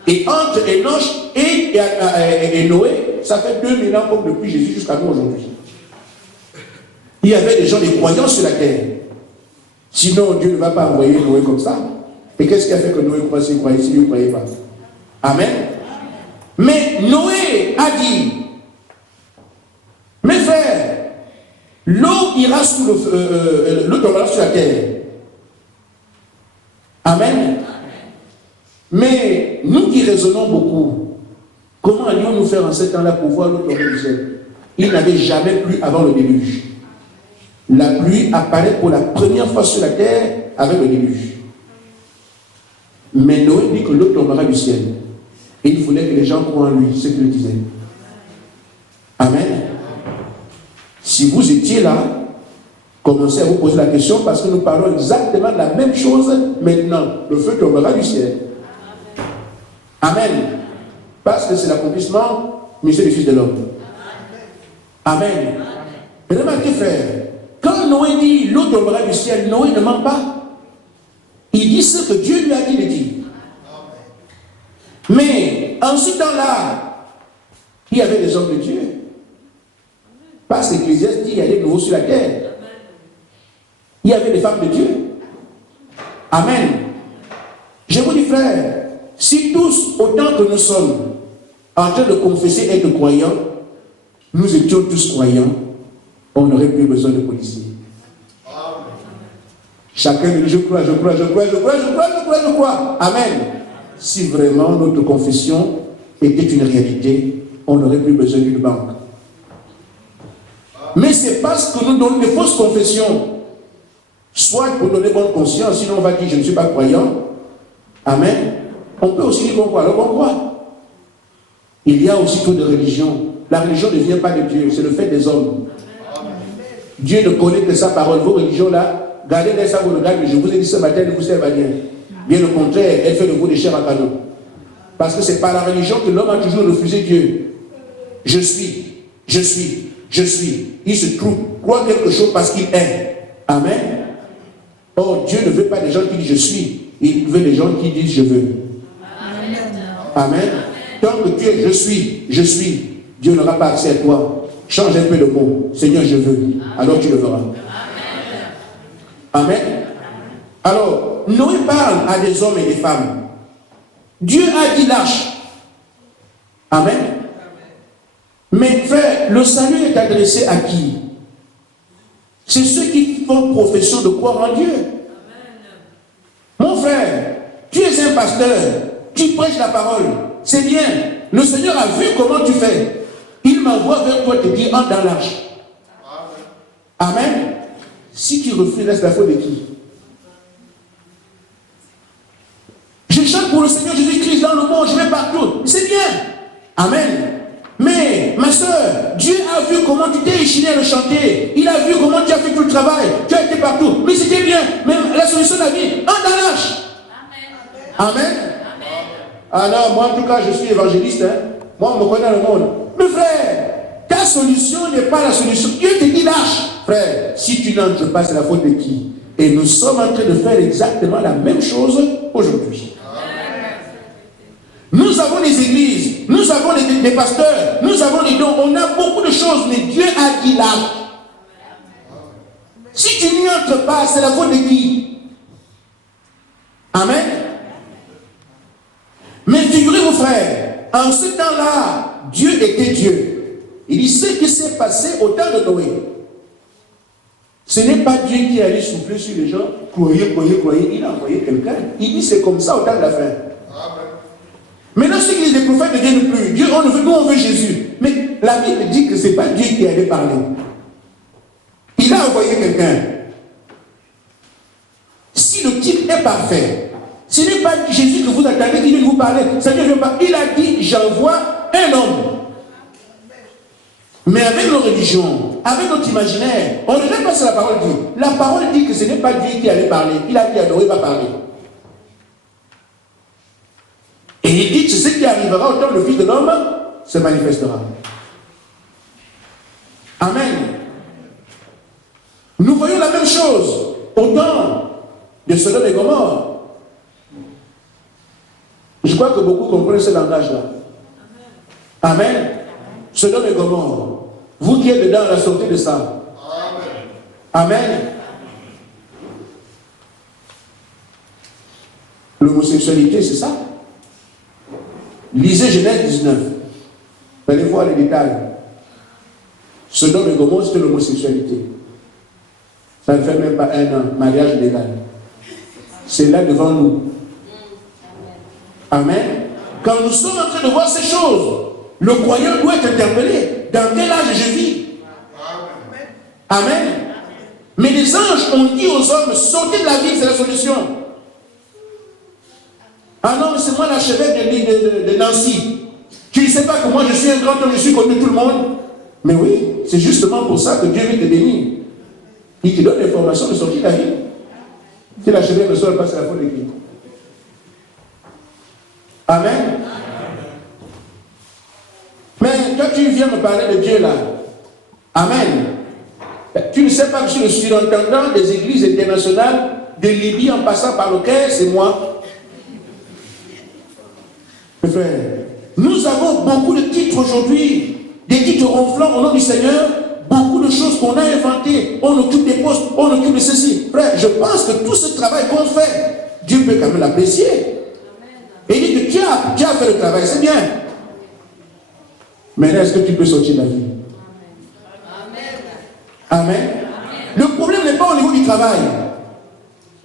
Et entre Enoch et Noé, ça fait 2000 ans comme depuis Jésus jusqu'à nous aujourd'hui. Il y avait des gens, des croyants sur la terre. Sinon, Dieu ne va pas envoyer Noé comme ça. Et qu'est-ce qui a fait que Noé croyait s'il ne croyait pas? Amen. Mais Noé a dit, mes frères, l'eau ira sous l'eau tombera sur la terre. Amen. Mais nous qui raisonnons beaucoup, comment allions-nous faire en ce temps-là pour voir l'autre tomber du ciel? Il n'avait jamais plu avant le déluge. La pluie apparaît pour la première fois sur la terre avec le déluge. Mais Noé dit que l'eau tombera du ciel. Et il voulait que les gens croient en lui, ce qu'il disait. Amen. Si vous étiez là, commencez à vous poser la question parce que nous parlons exactement de la même chose maintenant. Le feu tombera du ciel. Amen. Parce que c'est l'accomplissement, monsieur le Fils de l'homme. Amen. Et remarquez, frère, quand Noé dit l'eau tombera du ciel, Noé ne ment pas. Il dit ce que Dieu lui a dit de dire. Mais en ce temps-là, il y avait des hommes de Dieu. Parce que l'Ecclésiaste dit qu'il y a des nouveaux sur la terre. Il y avait des femmes de Dieu. Amen. Je vous dis, frère, si tous, autant que nous sommes, en train de confesser être croyants, nous étions tous croyants, on n'aurait plus besoin de policiers. Chacun dit, je crois. Amen. Si vraiment notre confession était une réalité, on n'aurait plus besoin d'une banque. Mais c'est parce que nous donnons des fausses confessions, soit pour donner bonne conscience, sinon on va dire je ne suis pas croyant. Amen. On peut aussi dire qu'on croit, alors on croit. Il y a aussi trop de religion. La religion ne vient pas de Dieu, c'est le fait des hommes. Dieu ne connaît que sa parole. Vos religions là, gardez-les ça, vous regardez. Je vous ai dit ce matin, ne vous servez à rien. Bien au contraire, elle fait de vous des chairs à cadeau. Parce que c'est par la religion que l'homme a toujours refusé Dieu. Je suis. Il se trouve, croit quelque chose parce qu'il est. Amen. Or, Dieu ne veut pas des gens qui disent je suis. Il veut des gens qui disent je veux. Amen. Tant que tu es je suis, Dieu n'aura pas accès à toi. Change un peu de mot. Seigneur, je veux. Alors tu le verras. Amen. Alors, Noé parle à des hommes et des femmes. Dieu a dit lâche. Amen. Mais frère, le salut est adressé à qui? C'est ceux qui font profession de croire en Dieu. Mon frère, tu es un pasteur, tu prêches la parole, c'est bien. Le Seigneur a vu comment tu fais. Il m'envoie vers toi te dire entre dans l'arche. Amen. Si tu refuses, laisse la faute de qui? Je chante pour le Seigneur Jésus-Christ dans le monde, je vais partout. C'est bien. Amen. Mais, ma soeur, Dieu a vu comment tu t'es échiné à le chanter. Il a vu comment tu as fait tout le travail. Tu as été partout. Mais c'était bien. Mais la solution de la vie, entre dans l'arche. Amen. Amen. Ah non, moi en tout cas, je suis évangéliste. Moi, on me connaît dans le monde. Mais frère, ta solution n'est pas la solution. Dieu te dit lâche. Frère, si tu n'entres pas, c'est la faute de qui? Et nous sommes en train de faire exactement la même chose aujourd'hui. Nous avons des églises, nous avons des pasteurs, nous avons des dons, on a beaucoup de choses, mais Dieu a dit lâche. Si tu n'y entres pas, c'est la faute de qui? Amen. Mais figurez-vous, frères, en ce temps-là, Dieu était Dieu. Il dit ce qui s'est passé au temps de Noé. Ce n'est pas Dieu qui allait souffler sur les gens. Croyez. Il a envoyé quelqu'un. Il dit c'est comme ça au temps de la fin. Maintenant, ceux qui disent les prophètes ne viennent plus. Dieu, nous on veut Jésus. Mais la Bible dit que ce n'est pas Dieu qui allait parler. Il a envoyé quelqu'un. Si le type est parfait, ce n'est pas Jésus que vous attendez qui vient vous parler. Il a dit, j'envoie un homme. Mais avec nos religions, avec notre imaginaire, on ne regarde pas sur la parole de Dieu. La parole dit que ce n'est pas Dieu qui allait parler. Il a dit à Noé, va parler. Et il dit que ce qui arrivera au temps où le Fils de l'homme se manifestera. Amen. Nous voyons la même chose au temps de Sodome et Gomorrhe. Je crois que beaucoup comprennent ce langage-là. Amen. Sodome et Gomorrhe. Vous qui êtes dedans, la sortie de ça. Amen. Amen. L'homosexualité, c'est ça. Lisez Genèse 19. Vous allez voir les détails. Sodome et Gomorrhe, c'était l'homosexualité. Ça ne fait même pas un an. Mariage légal. C'est là devant nous. Amen. Quand nous sommes en train de voir ces choses, le croyant doit être interpellé. Dans quel âge je vis? Amen. Mais les anges ont dit aux hommes, sortez de la ville, c'est la solution. Ah non, mais c'est moi l'archevêque de Nancy. Tu ne sais pas que moi je suis un grand homme, je suis connu tout le monde. Mais oui, c'est justement pour ça que Dieu veut te bénir. Il te donne l'information de sortir de la ville. Si l'archevêque ne sort pas, c'est la faute de qui? Amen. Mais quand tu viens me parler de Dieu là, Amen. Tu ne sais pas que je suis le surintendant des églises internationales de Libye en passant par le Caire, c'est moi. Mes frères, nous avons beaucoup de titres aujourd'hui, des titres ronflants au nom du Seigneur, beaucoup de choses qu'on a inventées, on occupe des postes, on occupe de ceci. Frère, je pense que tout ce travail qu'on fait, Dieu peut quand même l'apprécier. Et il dit que tu as fait le travail, c'est bien. Mais est-ce que tu peux sortir de la vie? Amen. Le problème n'est pas au niveau du travail.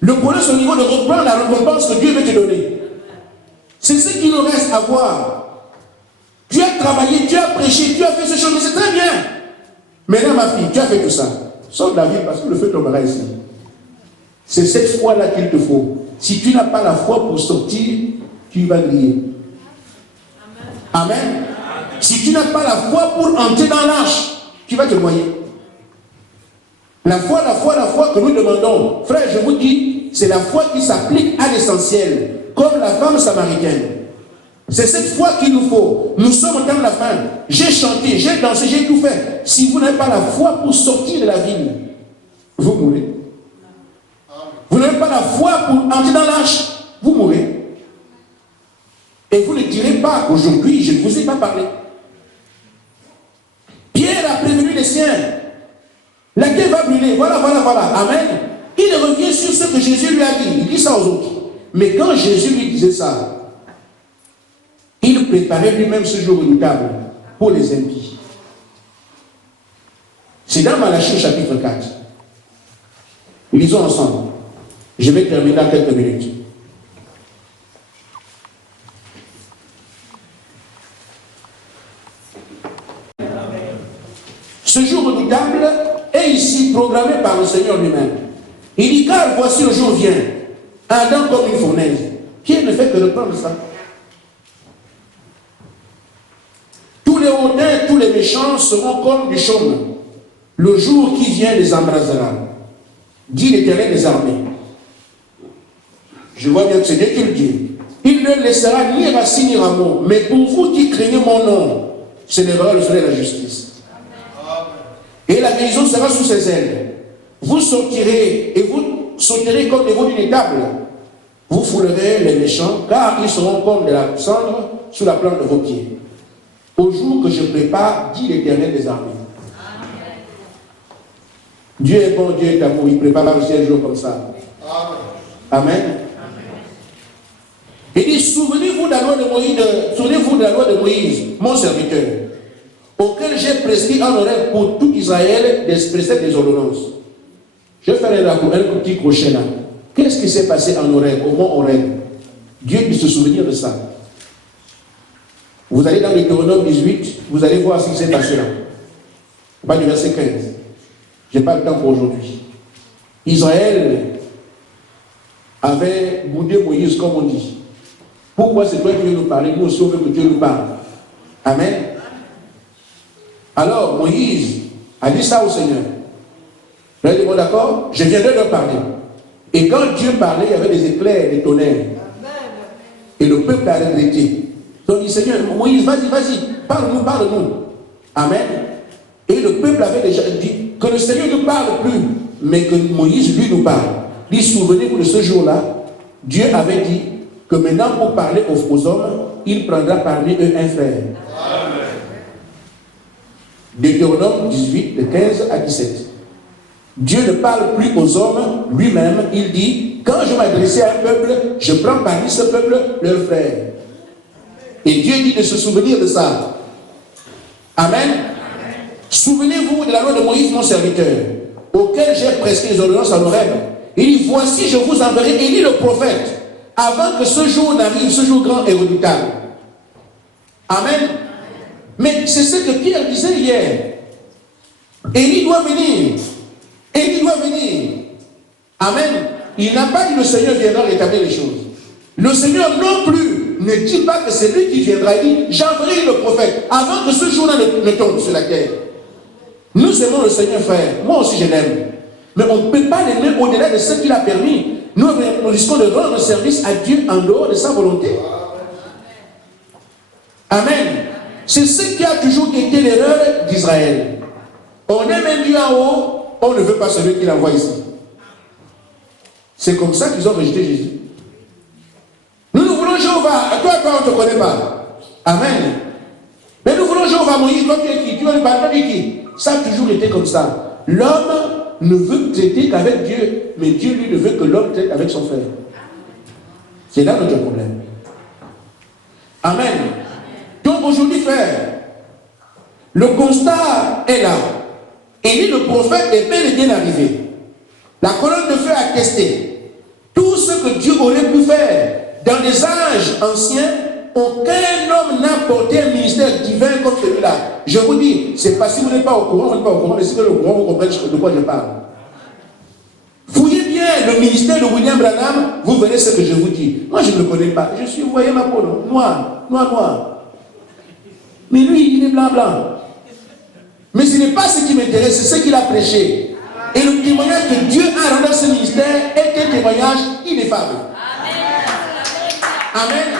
Le problème, c'est au niveau de reprendre la récompense que Dieu veut te donner. C'est ce qu'il nous reste à voir. Tu as travaillé, tu as prêché, tu as fait ces choses, mais c'est très bien. Maintenant, ma fille, tu as fait tout ça. Sors de la vie parce que le feu tombera ici. C'est cette foi-là qu'il te faut. Si tu n'as pas la foi pour sortir, tu vas griller. Amen. Amen. Si tu n'as pas la foi pour entrer dans l'arche, tu vas te noyer. La foi que nous demandons, frère, je vous dis, c'est la foi qui s'applique à l'essentiel, comme la femme samaritaine. C'est cette foi qu'il nous faut. Nous sommes au temps de la fin. J'ai chanté, j'ai dansé, j'ai tout fait. Si vous n'avez pas la foi pour sortir de la ville, vous mourrez. Vous n'avez pas la foi pour entrer dans l'arche, vous mourrez. Et vous ne direz pas qu'aujourd'hui, je ne vous ai pas parlé. Pierre a prévenu les siens. La terre va brûler, voilà. Amen. Il revient sur ce que Jésus lui a dit. Il dit ça aux autres. Mais quand Jésus lui disait ça, il préparait lui-même ce jour une table pour les impies. C'est dans Malachie chapitre 4. Lisons ensemble. Je vais terminer dans quelques minutes. Ce jour redoutable est ici programmé par le Seigneur lui-même. Il dit, car voici le jour vient, ardent comme une fournaise. Qui ne fait que reprendre ça? Tous les hautains, tous les méchants seront comme du chaume. Le jour qui vient les embrasera. Dit l'Éternel des armées. Je vois bien que c'est Dieu qui le dit. Il ne laissera ni racine ni rameau, mais pour vous qui craignez mon nom, s'élèvera le soleil de la justice. Et la guérison sera sous ses ailes. Vous sortirez et vous sauterez comme les veaux d'une étable. Vous foulerez les méchants, car ils seront comme de la cendre sous la plante de vos pieds. Au jour que je prépare, dit l'Éternel des armées. Dieu est bon, Dieu est amour. Il prépare aussi un jour comme ça. Amen. Il dit, souvenez-vous de la loi de Moïse, mon serviteur, auquel j'ai prescrit en oreille pour tout Israël des préceptes des ordonnances. Je vais faire un petit crochet là. Qu'est-ce qui s'est passé en Horeb, au mont Horeb? Dieu peut se souvenir de ça. Vous allez dans Deutéronome 18, vous allez voir ce qui s'est passé là. Pas du verset 15. Je n'ai pas le temps pour aujourd'hui. Israël avait boudé Moïse, comme on dit. Pourquoi c'est toi qui veux nous parler? Nous aussi, on veut que Dieu nous parle. Amen. Alors, Moïse a dit ça au Seigneur. Vous avez dit, bon, d'accord, je viendrai leur parler. Et quand Dieu parlait, il y avait des éclairs, des tonnerres. Et le peuple a regretté. Donc, il dit, Seigneur, Moïse, vas-y, parle-nous. Amen. Et le peuple avait déjà dit que le Seigneur ne parle plus, mais que Moïse, lui, nous parle. Il dit, souvenez-vous de ce jour-là, Dieu avait dit que maintenant, pour parler aux hommes, il prendra parmi eux un frère. Amen. Deutéronome 18, de 15 à 17. Dieu ne parle plus aux hommes lui-même. Il dit, quand je m'adressais à un peuple, je prends parmi ce peuple leur frère. Et Dieu dit de se souvenir de ça. Amen. Souvenez-vous de la loi de Moïse, mon serviteur, auquel j'ai prescrit les ordonnances en Horeb. Il dit, voici, je vous enverrai Élie le prophète, avant que ce jour n'arrive, ce jour grand et redoutable. Amen. Mais c'est ce que Pierre disait hier. Élie doit venir. Élie doit venir. Amen. Il n'a pas dit le Seigneur viendra rétablir les choses. Le Seigneur non plus ne dit pas que c'est lui qui viendra. Il dit, j'enverrai le prophète avant que ce jour-là ne tombe sur la terre. Nous aimons le Seigneur, frère. Moi aussi, je l'aime. Mais on ne peut pas l'aimer au-delà de ce qu'il a permis. Nous risquons de rendre service à Dieu en dehors de sa volonté. Amen. C'est ce qui a toujours été l'erreur d'Israël. On aime un Dieu en haut, on ne veut pas celui qui l'envoie ici. C'est comme ça qu'ils ont rejeté Jésus. Nous voulons Jéhovah. Toi, on ne te connaît pas. Amen. Mais nous voulons Jéhovah. Moïse, toi tu es qui? Tu es qui? Ça a toujours été comme ça. L'homme ne veut traiter qu'avec Dieu, mais Dieu lui ne veut que l'homme traite avec son frère. C'est là notre problème. Amen. Donc aujourd'hui, frère, le constat est là. Élie le prophète est bel et bien arrivé. La colonne de feu a attesté. Tout ce que Dieu aurait pu faire dans les âges anciens, aucun homme n'a porté un ministère divin comme celui-là. Je vous dis, c'est pas si vous n'êtes pas au courant, vous n'êtes pas au courant, mais si vous êtes au courant, vous comprenez de quoi je parle. Fouillez bien le ministère de William Branham, vous verrez ce que je vous dis. Moi, je ne le connais pas. Je suis, vous voyez ma peau, non? Noir. Mais lui, il est blanc. Mais ce n'est pas ce qui m'intéresse, c'est ce qu'il a prêché. Et le témoignage que Dieu a rendu à ce ministère est un témoignage ineffable. Amen.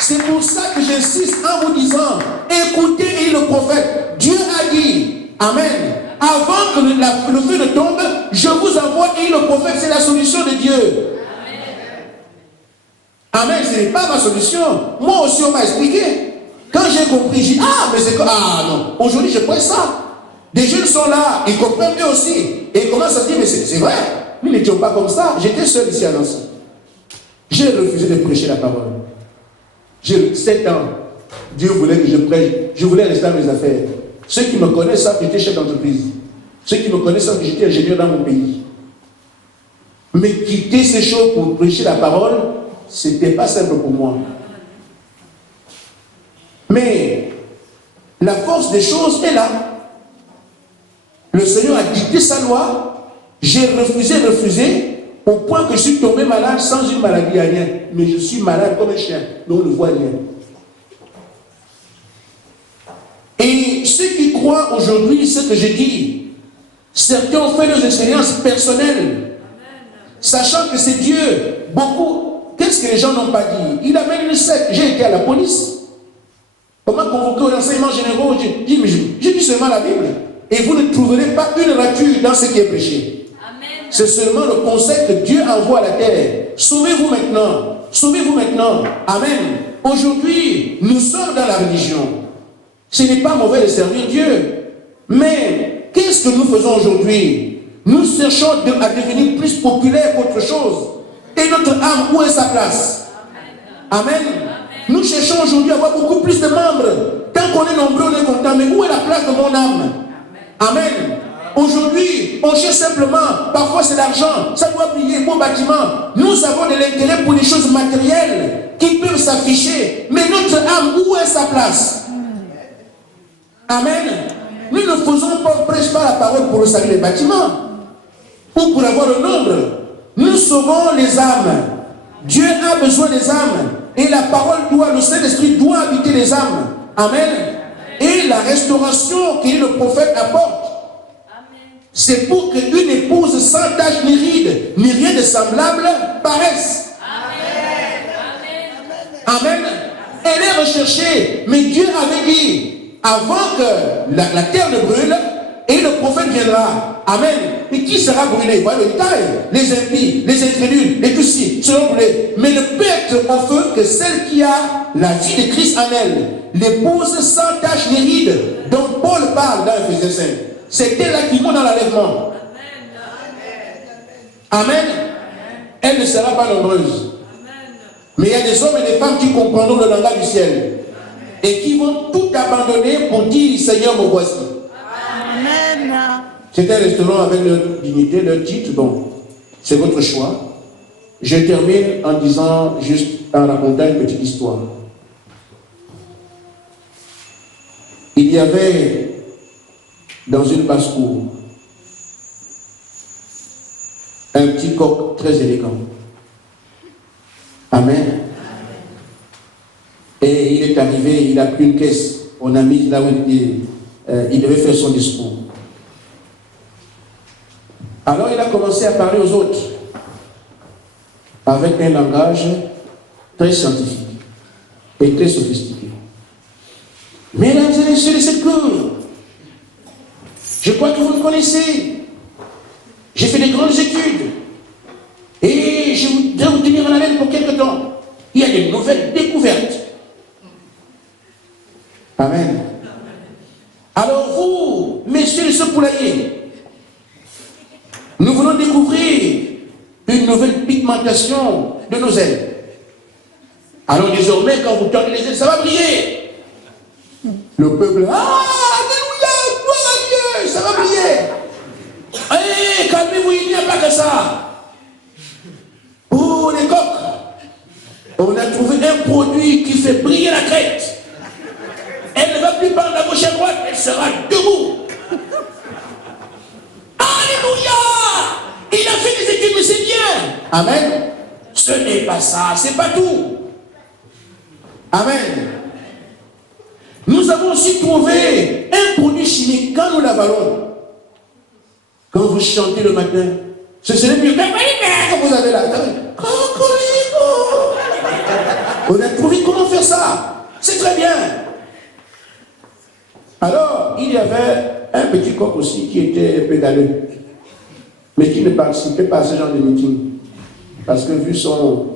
C'est pour ça que j'insiste en vous disant, écoutez le prophète. Dieu a dit, amen, avant que le feu ne tombe, je vous envoie et le prophète, c'est la solution de Dieu. Amen, ce n'est pas ma solution. Moi aussi, on m'a expliqué. Quand j'ai compris, j'ai dit, mais c'est quoi? Non, aujourd'hui je prends ça. Des jeunes sont là, ils comprennent eux aussi. Et ils commencent à dire, mais c'est vrai. Nous n'étions pas comme ça. J'étais seul ici à Nancy. J'ai refusé de prêcher la parole. J'ai 7 ans. Dieu voulait que je prêche. Je voulais rester dans mes affaires. Ceux qui me connaissent savent que j'étais chef d'entreprise. Ceux qui me connaissent savent que j'étais ingénieur dans mon pays. Mais quitter ces choses pour prêcher la parole, ce n'était pas simple pour moi. Mais la force des choses est là. Le Seigneur a dicté sa loi. J'ai refusé, au point que je suis tombé malade sans une maladie à rien. Mais je suis malade comme un chien, mais on ne voit rien. Et ceux qui croient aujourd'hui ce que je dis, certains ont fait leurs expériences personnelles, sachant que c'est Dieu. Beaucoup, qu'est-ce que les gens n'ont pas dit? Il amène une secte. J'ai été à la police. Comment convoquer aux enseignements généraux? J'ai dit seulement la Bible. Et vous ne trouverez pas une rature dans ce qui est prêché. C'est seulement le conseil que Dieu envoie à la terre. Sauvez-vous maintenant. Sauvez-vous maintenant. Amen. Aujourd'hui, nous sommes dans la religion. Ce n'est pas mauvais de servir Dieu. Mais qu'est-ce que nous faisons aujourd'hui? Nous cherchons à devenir plus populaires qu'autre chose. Et notre âme, où est sa place? Amen. Nous cherchons aujourd'hui à avoir beaucoup plus de membres. Tant qu'on est nombreux, on est content. Mais où est la place de mon âme? Amen. Aujourd'hui, on cherche simplement, parfois c'est l'argent, ça doit payer un beau bâtiment. Nous avons de l'intérêt pour les choses matérielles qui peuvent s'afficher. Mais notre âme, où est sa place? Amen. Nous ne faisons pas, prêche pas la parole pour le salut des bâtiments ou pour avoir le nombre. Nous sauvons les âmes. Dieu a besoin des âmes. Et la parole le Saint-Esprit doit habiter les âmes. Amen. Et la restauration que le prophète apporte, c'est pour qu'une épouse sans tache ni ride, ni rien de semblable, paraisse. Amen. Elle est recherchée. Mais Dieu avait dit, avant que la terre ne brûle, et le prophète viendra. Amen. Et qui sera brûlé? Voilà le détail. Les impies, les incrédules, les tous-ci seront brûlés. Mais ne peut être au feu que celle qui a la vie de Christ en elle. L'épouse sans tache ni ride, dont Paul parle dans Ephésiens 5. C'est elle qui monte dans l'enlèvement. Amen. Elle ne sera pas nombreuse. Mais il y a des hommes et des femmes qui comprendront le langage du ciel. Et qui vont tout abandonner pour dire, Seigneur, me voici. Amen. C'est un restaurant avec leur dignité, leur titre, bon. c'est votre choix. Je termine en disant, juste en racontant une petite histoire. Il y avait dans une basse-cour un petit coq très élégant. Amen. Et il est arrivé, il a pris une caisse. On a mis là où il devait faire son discours. Alors il a commencé à parler aux autres avec un langage très scientifique et très sophistiqué. Mesdames et messieurs de cette cour, je crois que vous me connaissez. J'ai fait des grandes études et je voudrais vous tenir en haleine pour quelque temps. Il y a des nouvelles découvertes. Amen. Alors vous, messieurs de ce poulailler, nous voulons découvrir une nouvelle pigmentation de nos ailes. Alors désormais, quand vous tendez les ailes, ça va briller. Le peuple, ah, alléluia, gloire à Dieu, ça va briller. Hé, calmez-vous, il n'y a pas que ça. Oh, les coqs, on a trouvé un produit qui fait briller la crête. Elle ne va plus pendre à gauche et à droite, elle sera debout. Alléluia! Il a fait des études, mais c'est bien. Amen. Ce n'est pas ça, c'est pas tout. Amen. Nous avons aussi trouvé un produit chimique quand nous l'avalons. Quand vous chantez le matin, ce serait mieux que vous avez là. On a trouvé comment faire ça. C'est très bien. Alors, il y avait un petit coq aussi qui était pédaleux, mais qui ne participait pas à ce genre de meeting. Parce que vu son...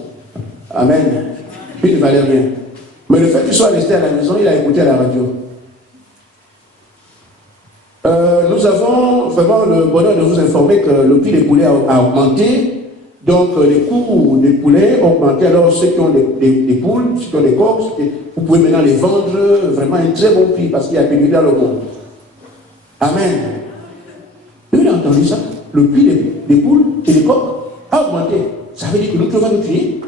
Amen, il ne valait rien. Mais le fait qu'il soit resté à la maison, il a écouté à la radio. Nous avons vraiment le bonheur de vous informer que le prix des poulets a augmenté. Donc les coûts des poulets ont augmenté. Alors ceux qui ont des poules, ceux qui ont des coqs, vous pouvez maintenant les vendre vraiment à un très bon prix parce qu'il y a pénurie dans le monde. Amen. Vous avez entendu ça? Le prix des poules et des coqs a augmenté. Ça veut dire que nous devons nous tuer.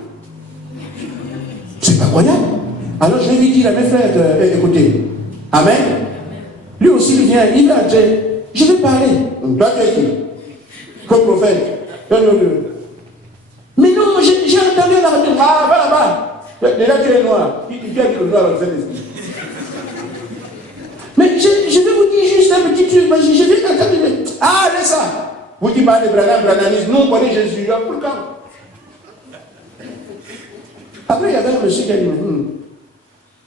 C'est pas croyable. Alors je lui dis à mes frères, écoutez, Amen. Lui aussi il vient, il a dit, je vais parler. Donc toi tu es qui? Comme prophète. Mais non, j'ai entendu la radio. Ah, va là-bas. Déjà tu es noir. Il vient dire le noir dans le Saint-Esprit. Mais je vais vous dire juste un petit truc. Je vais entendre. Ah, laisse ça. Vous qui parlez de Brananisme, nous on connaît Jésus. Pour quand? Après, il y avait un monsieur qui a dit,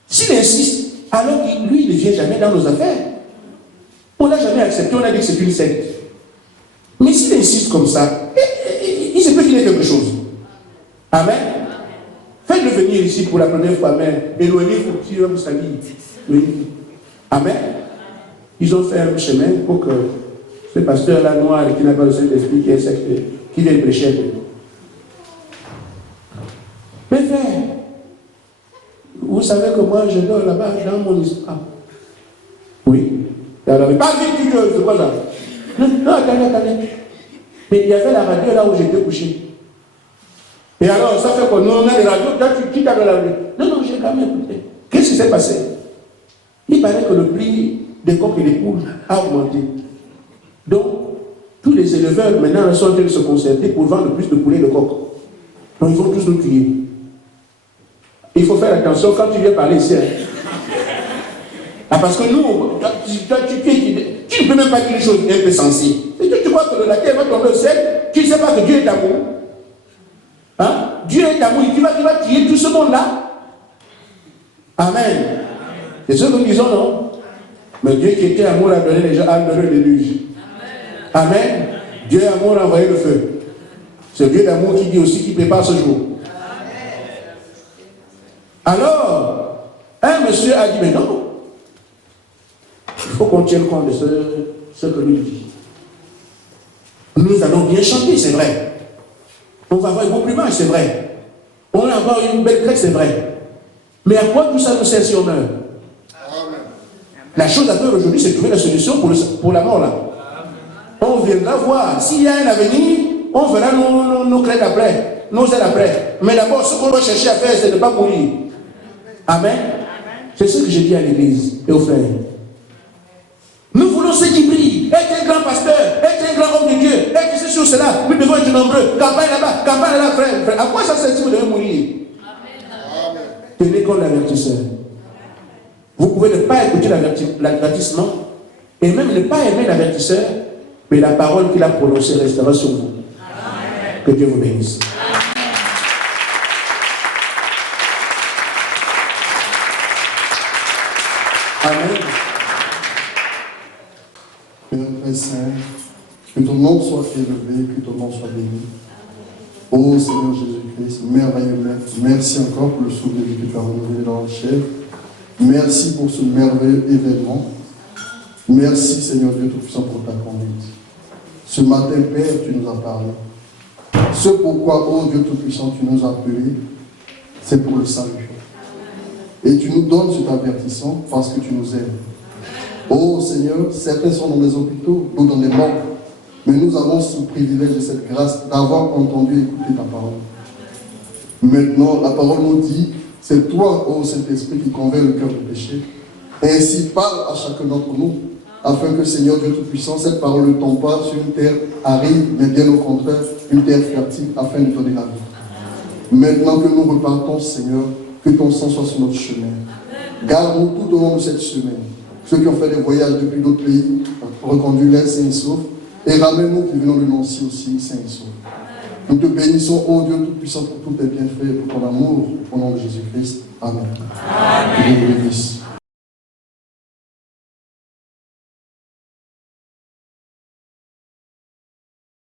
s'il insiste, alors lui, il ne vient jamais dans nos affaires. On ne l'a jamais accepté, on a dit que c'est une secte. Mais s'il insiste comme ça, il se peut qu'il ait quelque chose. Amen. Faites-le venir ici pour la première fois, mais éloignez-vous si vous savez. Amen. Ils ont fait un chemin pour que ce pasteur-là noir qui n'a pas le Saint-Esprit, qui est secte, qui vient prêcher. Mais frère, vous savez que moi je dors là-bas dans mon histoire. Oui. Alors, pas vite, c'est quoi ça? Non, attendez. Mais il y avait la radio là où j'étais couché. Et alors, ça fait quoi? Nous, on a des radios, toi, tu t'avais la radio. Non, j'ai quand même écouté. Qu'est-ce qui s'est passé? Il paraît que le prix des coqs et des poules a augmenté. Donc, tous les éleveurs maintenant sont en train de se concerter pour vendre plus de poulets et de coqs. Donc, ils vont tous nous tuer. Il faut faire attention quand tu viens parler ici. Ah, parce que nous, tu ne peux même pas dire les choses un peu sensées. Tu crois que la terre va tomber au ciel, tu ne sais pas que Dieu est amour. Hein? Dieu est amour, tu vas tuer tout ce monde-là. Amen. C'est ce que nous disons, non? Mais Dieu qui était amour a donné les gens à le déluge. Amen. Dieu est amour a envoyé le feu. C'est Dieu d'amour qui dit aussi qu'il prépare ce jour. Alors, un monsieur a dit, mais non, il faut qu'on tienne compte de ce que lui dit. Nous allons bien chanter, c'est vrai. On va avoir un beau plumage, c'est vrai. On va avoir une belle crête, c'est vrai. Mais à quoi tout ça nous sert si on meurt? La chose à faire aujourd'hui, c'est de trouver la solution pour la mort là. On viendra voir. S'il y a un avenir, on verra nos craintes après, nos aides après. Mais d'abord, ce qu'on doit chercher à faire, c'est de ne pas mourir. Amen. C'est ce que je dis à l'église et aux frères. Nous voulons ceux qui brillent, être un grand pasteur, être un grand homme de Dieu, être ceci ou cela, nous devons être nombreux, campagne là-bas, campagne là-bas, frère. À quoi ça sert si vous devez mourir? Amen. Tenez compte l'avertisseur. Vous pouvez ne pas écouter l'avertissement et même ne pas aimer l'avertisseur, mais la parole qu'il a prononcée restera sur vous. Amen. Que Dieu vous bénisse. Amen. Père très saint, que ton nom soit élevé, que ton nom soit béni. Ô Seigneur Jésus-Christ, merveilleux Maître, merci encore pour le souffle de vie que tu as renouvelé dans la chair. Merci pour ce merveilleux événement. Merci Seigneur Dieu Tout-Puissant pour ta conduite. Ce matin, Père, tu nous as parlé. Ce pourquoi, ô Dieu Tout-Puissant, tu nous as appelés, c'est pour le salut. Et tu nous donnes cet avertissement parce que tu nous aimes. Oh Seigneur, certains sont dans les hôpitaux, d'autres dans les morgues. Mais nous avons ce privilège et cette grâce d'avoir entendu et écouté ta parole. Maintenant, la parole nous dit, c'est toi, ô Saint-Esprit, qui convainc le cœur du péché. Ainsi, parle à chacun d'entre nous, afin que Seigneur Dieu Tout-Puissant, cette parole ne tombe pas sur une terre aride, mais bien au contraire, une terre fertile, afin de donner la vie. Maintenant que nous repartons, Seigneur, que ton sang soit sur notre chemin. Garde-nous tout au long de cette semaine. Ceux qui ont fait des voyages depuis d'autres pays, reconduis-les sains et saufs, et ramène-nous qui venons de Nancy aussi, sains et saufs. Nous te bénissons, ô Dieu Tout-Puissant, pour tous tes bienfaits, pour ton amour, au nom de Jésus-Christ. Amen. Que Dieu vous bénisse.